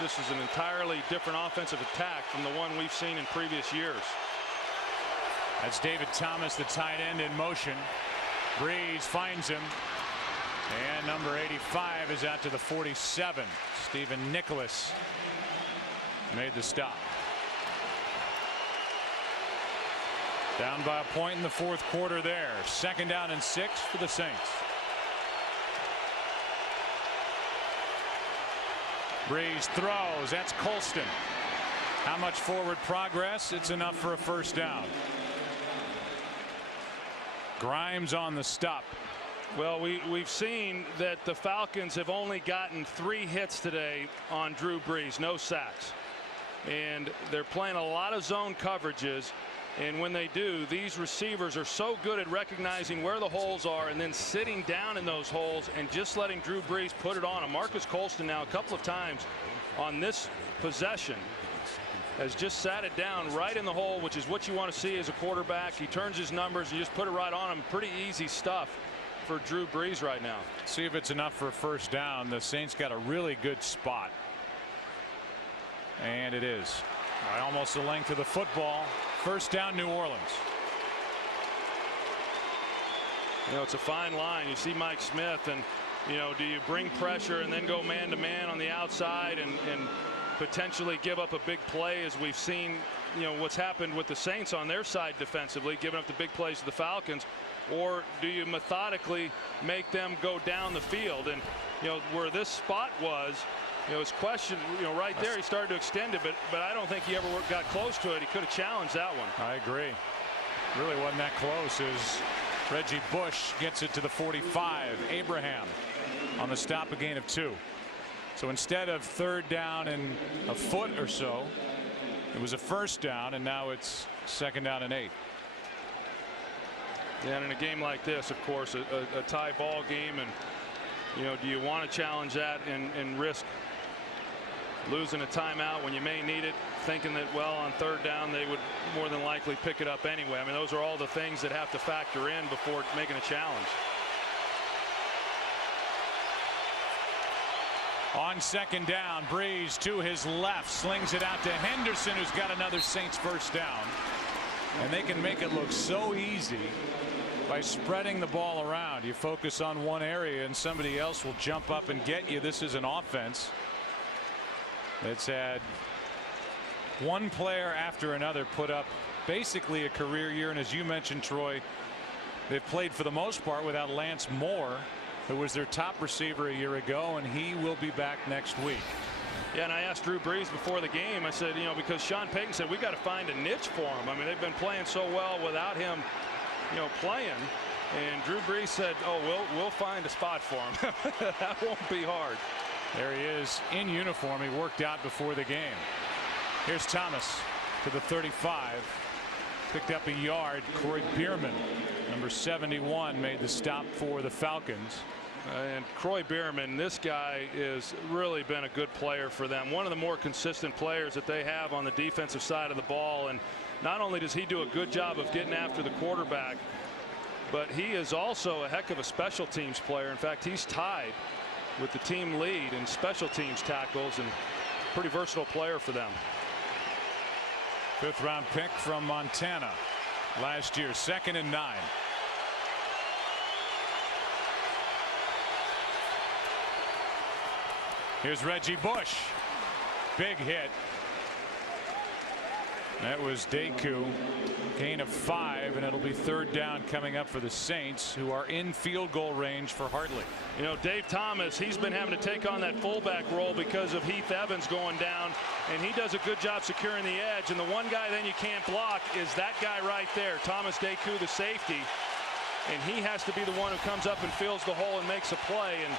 This is an entirely different offensive attack from the one we've seen in previous years. That's David Thomas, the tight end, in motion. Brees finds him. And number 85 is out to the 47. Stephen Nicholas made the stop. Down by a point in the 4th quarter there. 2nd down and 6 for the Saints. Brees throws. That's Colston. How much forward progress? It's enough for a first down. Grimes on the stop. Well, we've seen that the Falcons have only gotten 3 hits today on Drew Brees, no sacks. And they're playing a lot of zone coverages. And when they do, these receivers are so good at recognizing where the holes are and then sitting down in those holes and just letting Drew Brees put it on him. Marcus Colston now a couple of times on this possession has just sat it down right in the hole, which is what you want to see as a quarterback. He turns his numbers, you just put it right on him. Pretty easy stuff for Drew Brees right now. See if it's enough for a first down. The Saints got a really good spot. And it is. By almost the length of the football. First down, New Orleans. You know, it's a fine line. You see Mike Smith, and you know, do you bring pressure and then go man to man on the outside and potentially give up a big play, as we've seen, you know, what's happened with the Saints on their side defensively, giving up the big plays to the Falcons? Or do you methodically make them go down the field? And you know, where this spot was, you know, his question, you know, right there, he started to extend it, but I don't think he ever got close to it. He could have challenged that one. I agree. Really wasn't that close as Reggie Bush gets it to the 45. Abraham on the stop, a gain of 2. So instead of 3rd down and a foot or so, it was a first down, and now it's 2nd down and 8. Yeah, and in a game like this, of course, a tie ball game, and you know, do you want to challenge that and risk losing a timeout when you may need it, thinking that, well, on 3rd down they would more than likely pick it up anyway? I mean, those are all the things that have to factor in before making a challenge. On 2nd down, Brees to his left, slings it out to Henderson, who's got another Saints first down. And they can make it look so easy by spreading the ball around. You focus on one area and somebody else will jump up and get you. This is an offense that's had one player after another put up basically a career year. And as you mentioned, Troy, they've played for the most part without Lance Moore, who was their top receiver a year ago, and he will be back next week. Yeah, and I asked Drew Brees before the game, I said, you know, because Sean Payton said we got to find a niche for him. I mean, they've been playing so well without him, you know, playing. And Drew Brees said, oh, we'll find a spot for him. That won't be hard. There he is in uniform. He worked out before the game. Here's Thomas to the 35. Picked up a yard. Corey Bierman, number 71, made the stop for the Falcons. And Troy Bierman, this guy has really been a good player for them. One of the more consistent players that they have on the defensive side of the ball. And not only does he do a good job of getting after the quarterback, but he is also a heck of a special teams player. In fact, he's tied with the team lead in special teams tackles, and pretty versatile player for them. 5th round pick from Montana last year. 2nd and 9. Here's Reggie Bush. Big hit. That was Deku. Gain of 5, and it'll be 3rd down coming up for the Saints, who are in field goal range for Hartley. You know, Dave Thomas, he's been having to take on that fullback role because of Heath Evans going down, and he does a good job securing the edge. And the one guy then you can't block is that guy right there, Thomas Deku, the safety. And he has to be the one who comes up and fills the hole and makes a play, and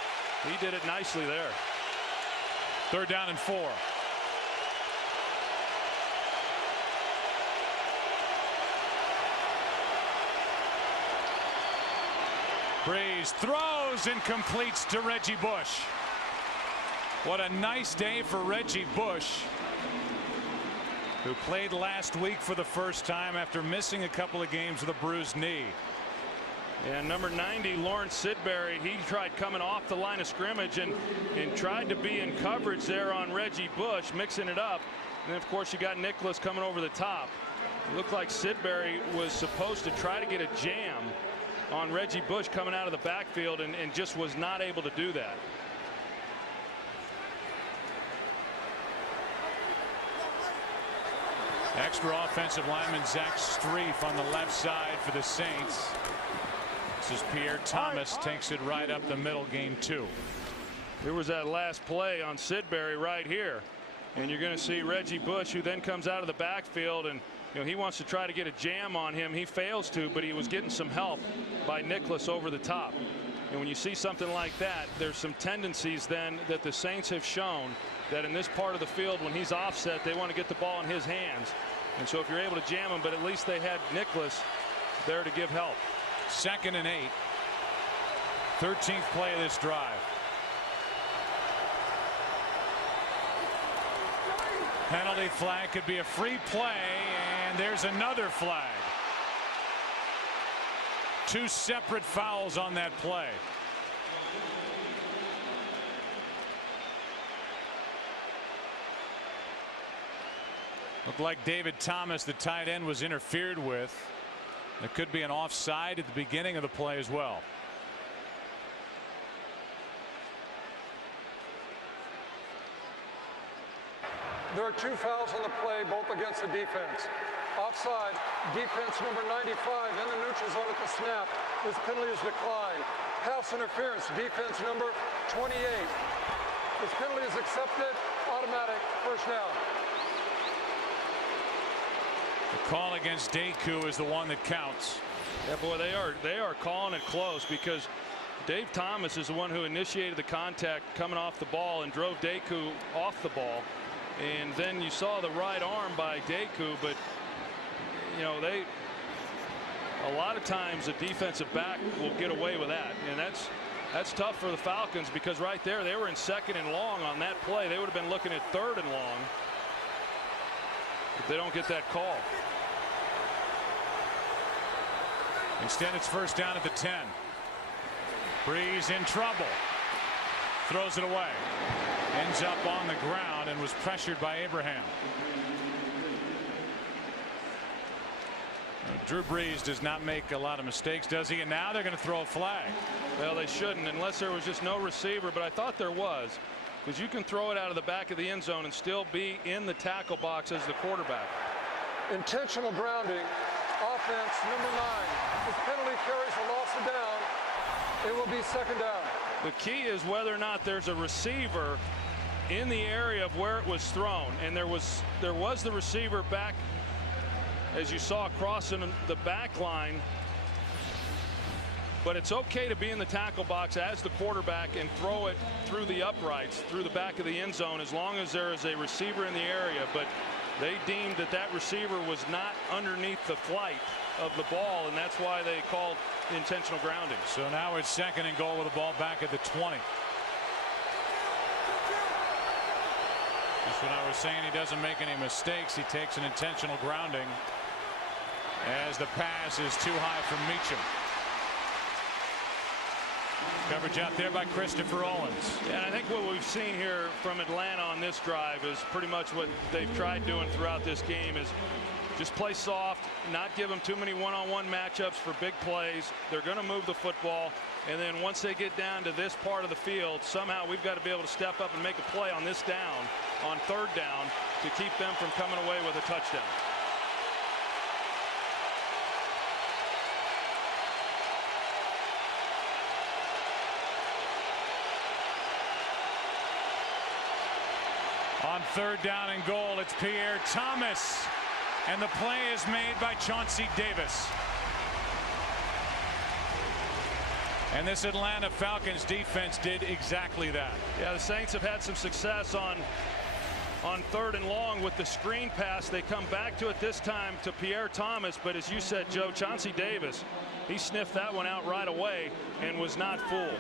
he did it nicely there. 3rd down and 4. Breeze throws and completes to Reggie Bush. What a nice day for Reggie Bush, who played last week for the first time after missing a couple of games with a bruised knee. And number 90, Lawrence Sidbury, he tried coming off the line of scrimmage and tried to be in coverage there on Reggie Bush, mixing it up. And then, of course, you got Nicholas coming over the top. It looked like Sidbury was supposed to try to get a jam on Reggie Bush coming out of the backfield and just was not able to do that. Extra offensive lineman Zach Streif on the left side for the Saints. This is Pierre Thomas, takes it right up the middle, gain 2. There was that last play on Sidbury right here, and you're going to see Reggie Bush, who then comes out of the backfield, and he wants to try to get a jam on him. He fails to, but he was getting some help by Nicholas over the top. And when you see something like that, there's some tendencies then that the Saints have shown that in this part of the field, when he's offset, they want to get the ball in his hands. And so if you're able to jam him, but at least they had Nicholas there to give help. 2nd and 8. 13th play of this drive. Penalty flag, could be a free play, and there's another flag. 2 separate fouls on that play. Looked like David Thomas, the tight end, was interfered with. There could be an offside at the beginning of the play as well. There are 2 fouls on the play, both against the defense. Offside, defense number 95 in the neutral zone at the snap. This penalty is declined. Pass interference, defense number 28. This penalty is accepted, automatic, first down. The call against Deku is the one that counts. Yeah, boy, they are calling it close, because Dave Thomas is the one who initiated the contact coming off the ball and drove Deku off the ball. And then you saw the right arm by Deku, but a lot of times a defensive back will get away with that, and that's tough for the Falcons, because right there they were in 2nd and long on that play. They would have been looking at 3rd and long if they don't get that call. Instead, it's first down at the 10. Breeze in trouble. Throws it away. Ends up on the ground and was pressured by Abraham. Drew Brees does not make a lot of mistakes, does he? And now they're going to throw a flag. Well, they shouldn't, unless there was just no receiver, but I thought there was, because you can throw it out of the back of the end zone and still be in the tackle box as the quarterback. Intentional grounding, offense number 9. This penalty carries a loss of down. It will be 2nd down. The key is whether or not there's a receiver in the area of where it was thrown, and there was the receiver back, as you saw, crossing the back line. But it's okay to be in the tackle box as the quarterback and throw it through the uprights, through the back of the end zone, as long as there is a receiver in the area. But they deemed that receiver was not underneath the flight of the ball, and that's why they called intentional grounding. So now it's 2nd and goal with the ball back at the 20. Just when I was saying he doesn't make any mistakes, he takes an intentional grounding as the pass is too high for Meacham. Coverage out there by Christopher Owens. And I think what we've seen here from Atlanta on this drive is pretty much what they've tried doing throughout this game, is just play soft, not give them too many one-on-one matchups for big plays. They're going to move the football, and then once they get down to this part of the field, somehow we've got to be able to step up and make a play on this down, on 3rd down, to keep them from coming away with a touchdown. On 3rd down and goal, it's Pierre Thomas, and the play is made by Chauncey Davis. And this Atlanta Falcons defense did exactly that. Yeah, the Saints have had some success on on 3rd and long with the screen pass. They come back to it this time to Pierre Thomas, but as you said, Joe, Chauncey Davis, he sniffed that one out right away and was not fooled.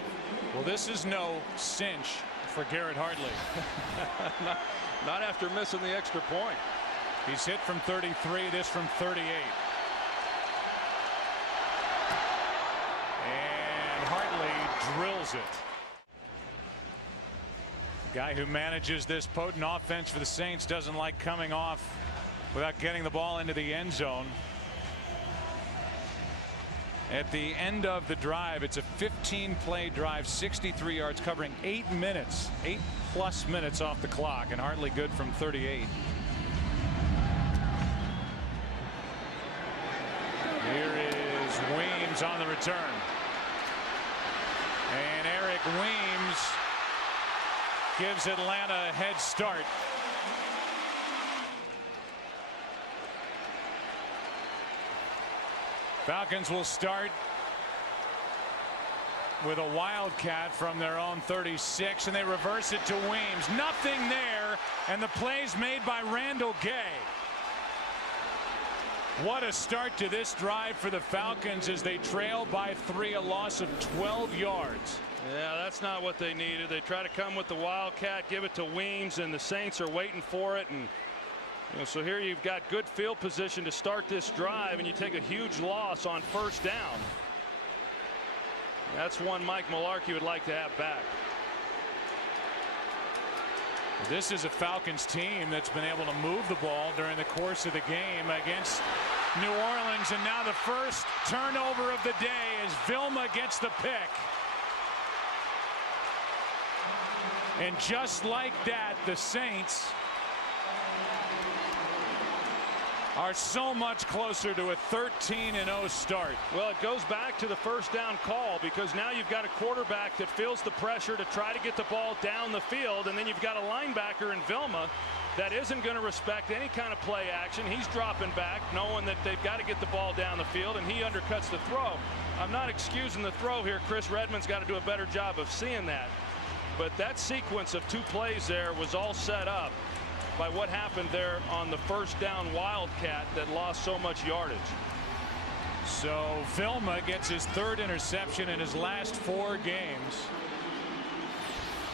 Well, this is no cinch for Garrett Hartley. not after missing the extra point. He's hit from 33, this from 38. And Hartley drills it. Guy who manages this potent offense for the Saints doesn't like coming off without getting the ball into the end zone. At the end of the drive, it's a 15-play drive, 63 yards, covering 8 minutes, 8+ minutes off the clock, and Hartley good from 38. Here is Weems on the return. And Eric Weems gives Atlanta a head start. Falcons will start with a wildcat from their own 36, and they reverse it to Weems. Nothing there, and the play's made by Randall Gay. What a start to this drive for the Falcons as they trail by 3, a loss of 12 yards. Yeah, that's not what they needed. They try to come with the wildcat, give it to Weems, and the Saints are waiting for it. And so here you've got good field position to start this drive, and you take a huge loss on 1st down. That's one Mike Mularkey would like to have back. This is a Falcons team that's been able to move the ball during the course of the game against New Orleans, and now the first turnover of the day as Vilma gets the pick. And just like that, the Saints are so much closer to a 13-0 start. Well, it goes back to the 1st down call, because now you've got a quarterback that feels the pressure to try to get the ball down the field, and then you've got a linebacker in Vilma that isn't going to respect any kind of play action. He's dropping back, knowing that they've got to get the ball down the field, and he undercuts the throw. I'm not excusing the throw here. Chris Redman's got to do a better job of seeing that. But that sequence of 2 plays there was all set up by what happened there on the 1st down wildcat that lost so much yardage. So Vilma gets his 3rd interception in his last 4 games.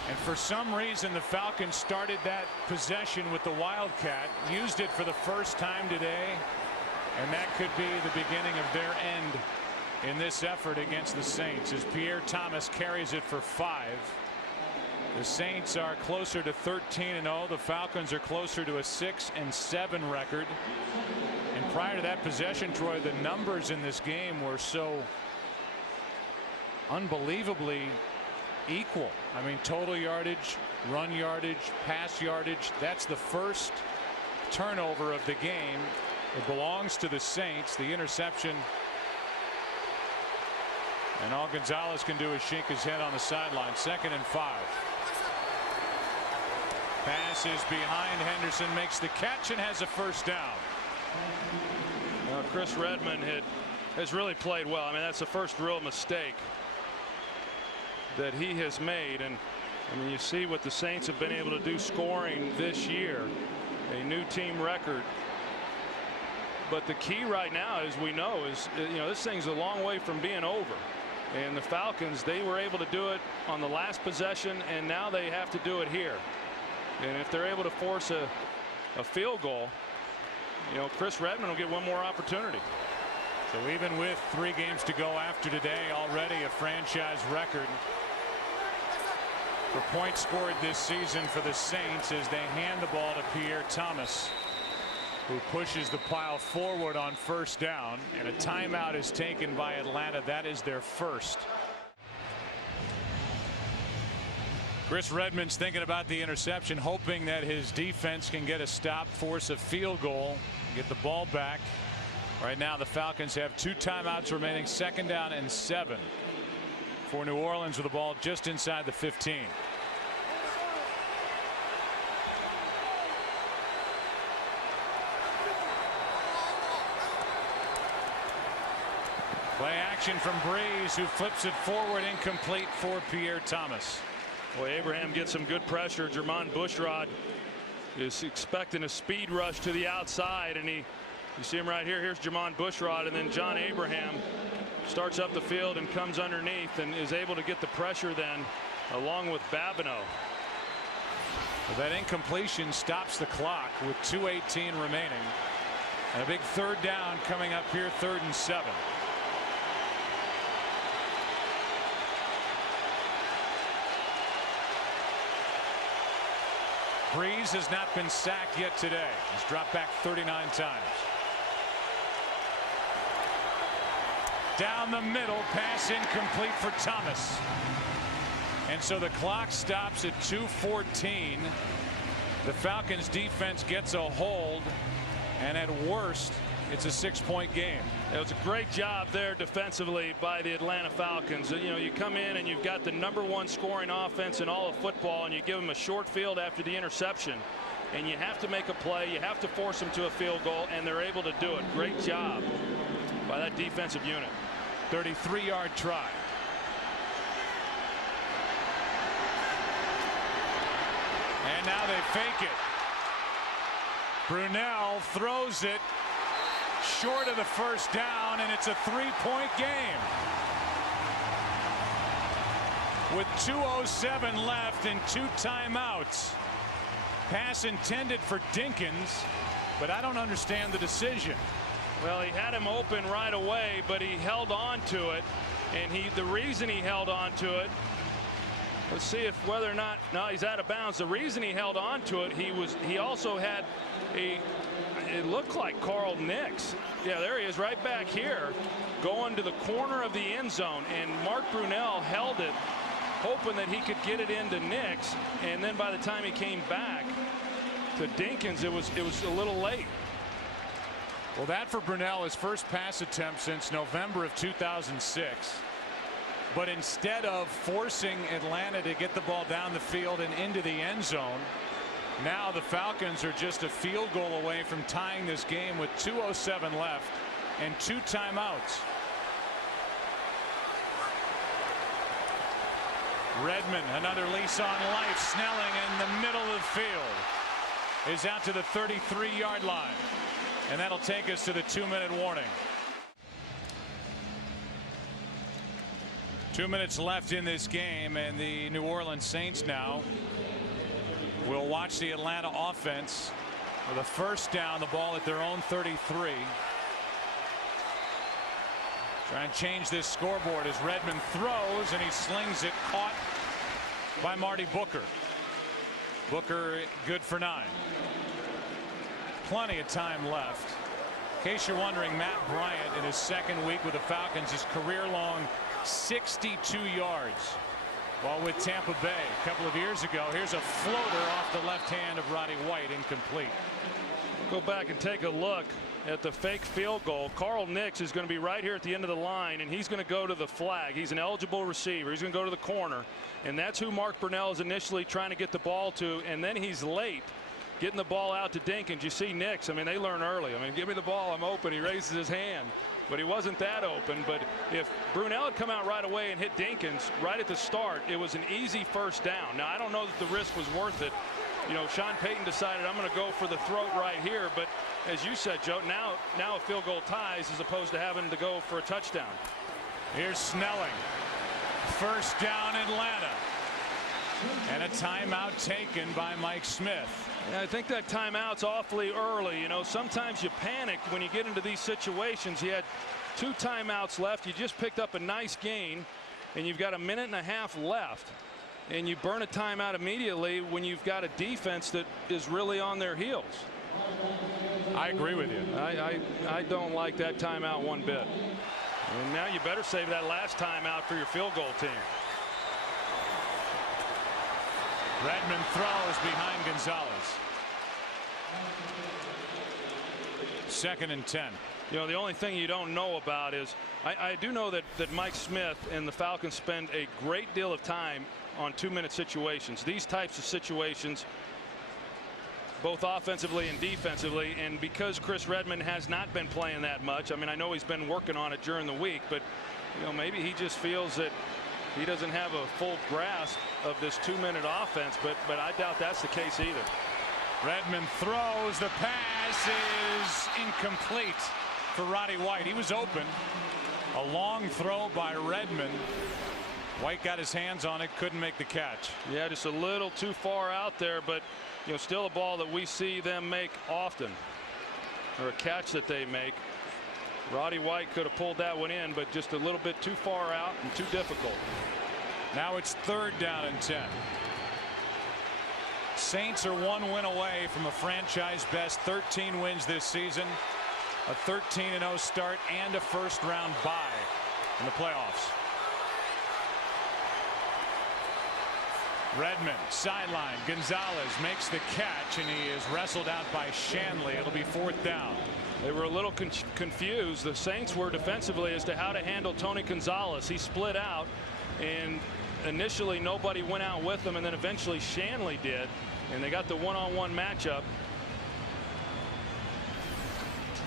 And for some reason, the Falcons started that possession with the wildcat, used it for the first time today, and that could be the beginning of their end in this effort against the Saints as Pierre Thomas carries it for 5. The Saints are closer to 13-0. The Falcons are closer to a 6-7 record. And prior to that possession, Troy, the numbers in this game were so unbelievably equal. I mean, total yardage, run yardage, pass yardage. That's the first turnover of the game. It belongs to the Saints. The interception. And all Gonzalez can do is shake his head on the sideline. 2nd and 5. Pass is behind. Henderson makes the catch and has a 1st down. Now, Chris Redman has really played well. I mean, that's the first real mistake that he has made. And I mean, you see what the Saints have been able to do scoring this year. A new team record. But the key right now, as we know, is this thing's a long way from being over. And the Falcons, they were able to do it on the last possession, and now they have to do it here. And if they're able to force a field goal, Chris Redman will get one more opportunity. So even with 3 games to go after today, already a franchise record for points scored this season for the Saints as they hand the ball to Pierre Thomas, who pushes the pile forward on 1st down, and a timeout is taken by Atlanta. That is their first. Chris Redman's thinking about the interception, hoping that his defense can get a stop, force a field goal, get the ball back. Right now the Falcons have 2 timeouts remaining, 2nd down and 7 for New Orleans with the ball just inside the 15. Play action from Breeze, who flips it forward, incomplete for Pierre Thomas. Boy, Abraham gets some good pressure. Jermon Bushrod is expecting a speed rush to the outside, and you see him right here. Here's Jermon Bushrod, and then John Abraham starts up the field and comes underneath and is able to get the pressure then along with Babineau. Well, that incompletion stops the clock with 2:18 remaining, and a big third down coming up here, 3rd and 7. Breeze has not been sacked yet today. He's dropped back 39 times. Down the middle, pass incomplete for Thomas. And so the clock stops at 2:14. The Falcons defense gets a hold, and at worst it's a 6-point game. It was a great job there defensively by the Atlanta Falcons. You know, you come in and you've got the #1 scoring offense in all of football, and you give them a short field after the interception, and you have to make a play, you have to force them to a field goal, and they're able to do it. Great job by that defensive unit. 33-yard try. And now they fake it. Brunell throws it short of the first down, and it's a 3-point game. With 2:07 left and 2 timeouts. Pass intended for Dinkins, but I don't understand the decision. Well, he had him open right away, but he held on to it, and the reason he held on to it, let's see if whether or not, no, he's out of bounds. The reason he held on to it, he also had it looked like Carl Nix. Yeah, there he is right back here, going to the corner of the end zone, and Mark Brunell held it, hoping that he could get it into Nix, and then by the time he came back to Dinkins, it was a little late. Well, that for Brunell, his first pass attempt since November of 2006. But instead of forcing Atlanta to get the ball down the field and into the end zone, now the Falcons are just a field goal away from tying this game with 2:07 left and 2 timeouts. Redmond, another lease on life. Snelling in the middle of the field is out to the 33-yard line. And that'll take us to the 2-minute warning. 2 minutes left in this game, and the New Orleans Saints now will watch the Atlanta offense with a first down, the ball at their own 33. Try and change this scoreboard as Redmond throws, and he slings it, caught by Marty Booker. Booker good for 9. Plenty of time left. In case you're wondering, Matt Bryant in his second week with the Falcons, his career-long 62 yards while with Tampa Bay a couple of years ago. Here's a floater off the left hand of Roddy White, incomplete. Go back and take a look at the fake field goal. Carl Nix is going to be right here at the end of the line, and he's going to go to the flag. He's an eligible receiver. He's going to go to the corner, and that's who Mark Brunell is initially trying to get the ball to, and then he's late getting the ball out to Dinkins. You see Nix, I mean, they learn early. I mean, give me the ball, I'm open. He raises his hand, but he wasn't that open. But if Brunell had come out right away and hit Dinkins right at the start, it was an easy first down. Now, I don't know that the risk was worth it. You know, Sean Payton decided, I'm going to go for the throat right here. But as you said, Joe, now a field goal ties as opposed to having to go for a touchdown. Here's Snelling. First down, Atlanta. And a timeout taken by Mike Smith. Yeah, I think that timeout's awfully early. You know, sometimes you panic when you get into these situations. He had 2 timeouts left. You just picked up a nice gain, and you've got a minute and a half left. And you burn a timeout immediately when you've got a defense that is really on their heels. I agree with you. I don't like that timeout one bit. And now you better save that last timeout for your field goal team. Redmond throws behind Gonzalez. 2nd and 10. You know, the only thing you don't know about is I do know that Mike Smith and the Falcons spend a great deal of time on 2-minute situations. These types of situations, both offensively and defensively, and because Chris Redmond has not been playing that much, I mean, I know he's been working on it during the week, but you know, maybe he just feels that he doesn't have a full grasp of this 2-minute offense, but I doubt that's the case either. Redmond throws. The pass is incomplete for Roddy White. He was open. A long throw by Redmond. White got his hands on it, couldn't make the catch. Yeah, just a little too far out there, but still a ball that we see them make often, or a catch that they make. Roddy White could have pulled that one in, but just a little bit too far out and too difficult. Now it's 3rd down and 10. Saints are 1 win away from a franchise best 13 wins this season, a 13-0 start, and a first-round bye in the playoffs. Redmond sideline. Gonzalez makes the catch, and he is wrestled out by Shanley. It'll be 4th down. They were a little confused. The Saints were defensively as to how to handle Tony Gonzalez. He split out, and initially nobody went out with him, and then eventually Shanley did, and they got the one-on-one matchup.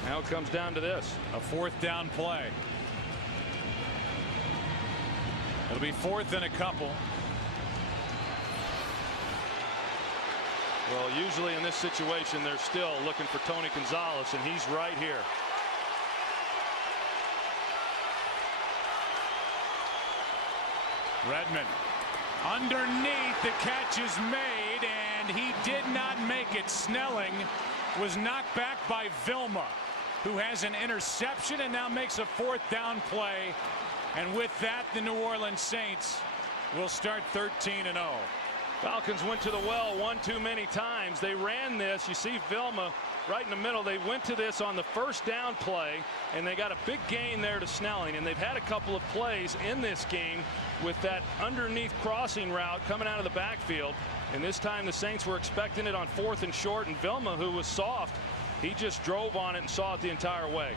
Now it comes down to this. A 4th down play. It'll be 4th and a couple. Well, usually in this situation, they're still looking for Tony Gonzalez, and he's right here. Redmond underneath. The catch is made, and he did not make it. Snelling was knocked back by Vilma, who has an interception and now makes a 4th down play. And with that, the New Orleans Saints will start 13-0. Falcons went to the well one too many times. They ran this. You see Vilma right in the middle. They went to this on the 1st down play, and they got a big gain there to Snelling. And they've had a couple of plays in this game with that underneath crossing route coming out of the backfield. And this time the Saints were expecting it on 4th and short, and Vilma, who was soft, he just drove on it and saw it the entire way.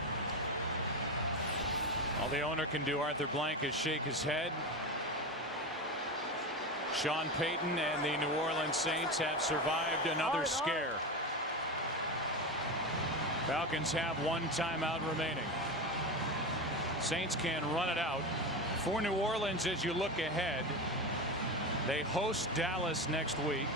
All the owner can do, Arthur Blank, is shake his head. Sean Payton and the New Orleans Saints have survived another scare. Falcons have 1 timeout remaining. Saints can run it out. For New Orleans, as you look ahead, they host Dallas next week.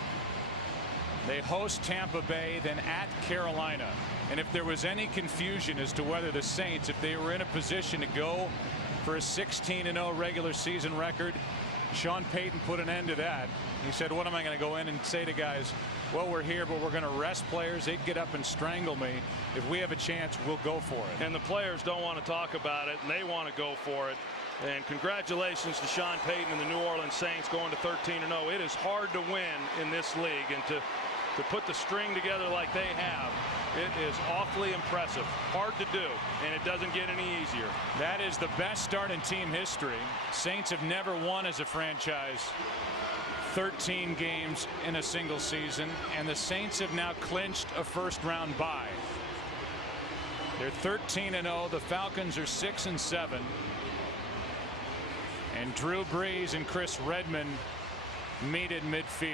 They host Tampa Bay, then at Carolina. And if there was any confusion as to whether the Saints, if they were in a position to go for a 16-0 regular season record, Sean Payton put an end to that. He said, what am I going to go in and say to guys? Well, we're here, but we're going to rest players. They'd get up and strangle me. If we have a chance, we'll go for it. And the players don't want to talk about it, and they want to go for it. And congratulations to Sean Payton and the New Orleans Saints going to 13-0. It is hard to win in this league, and to put the string together like they have, it is awfully impressive. Hard to do, and it doesn't get any easier. That is the best start in team history. Saints have never won as a franchise 13 games in a single season, and the Saints have now clinched a first-round bye. They're 13-0. The Falcons are 6-7. And Drew Brees and Chris Redmond meet at midfield.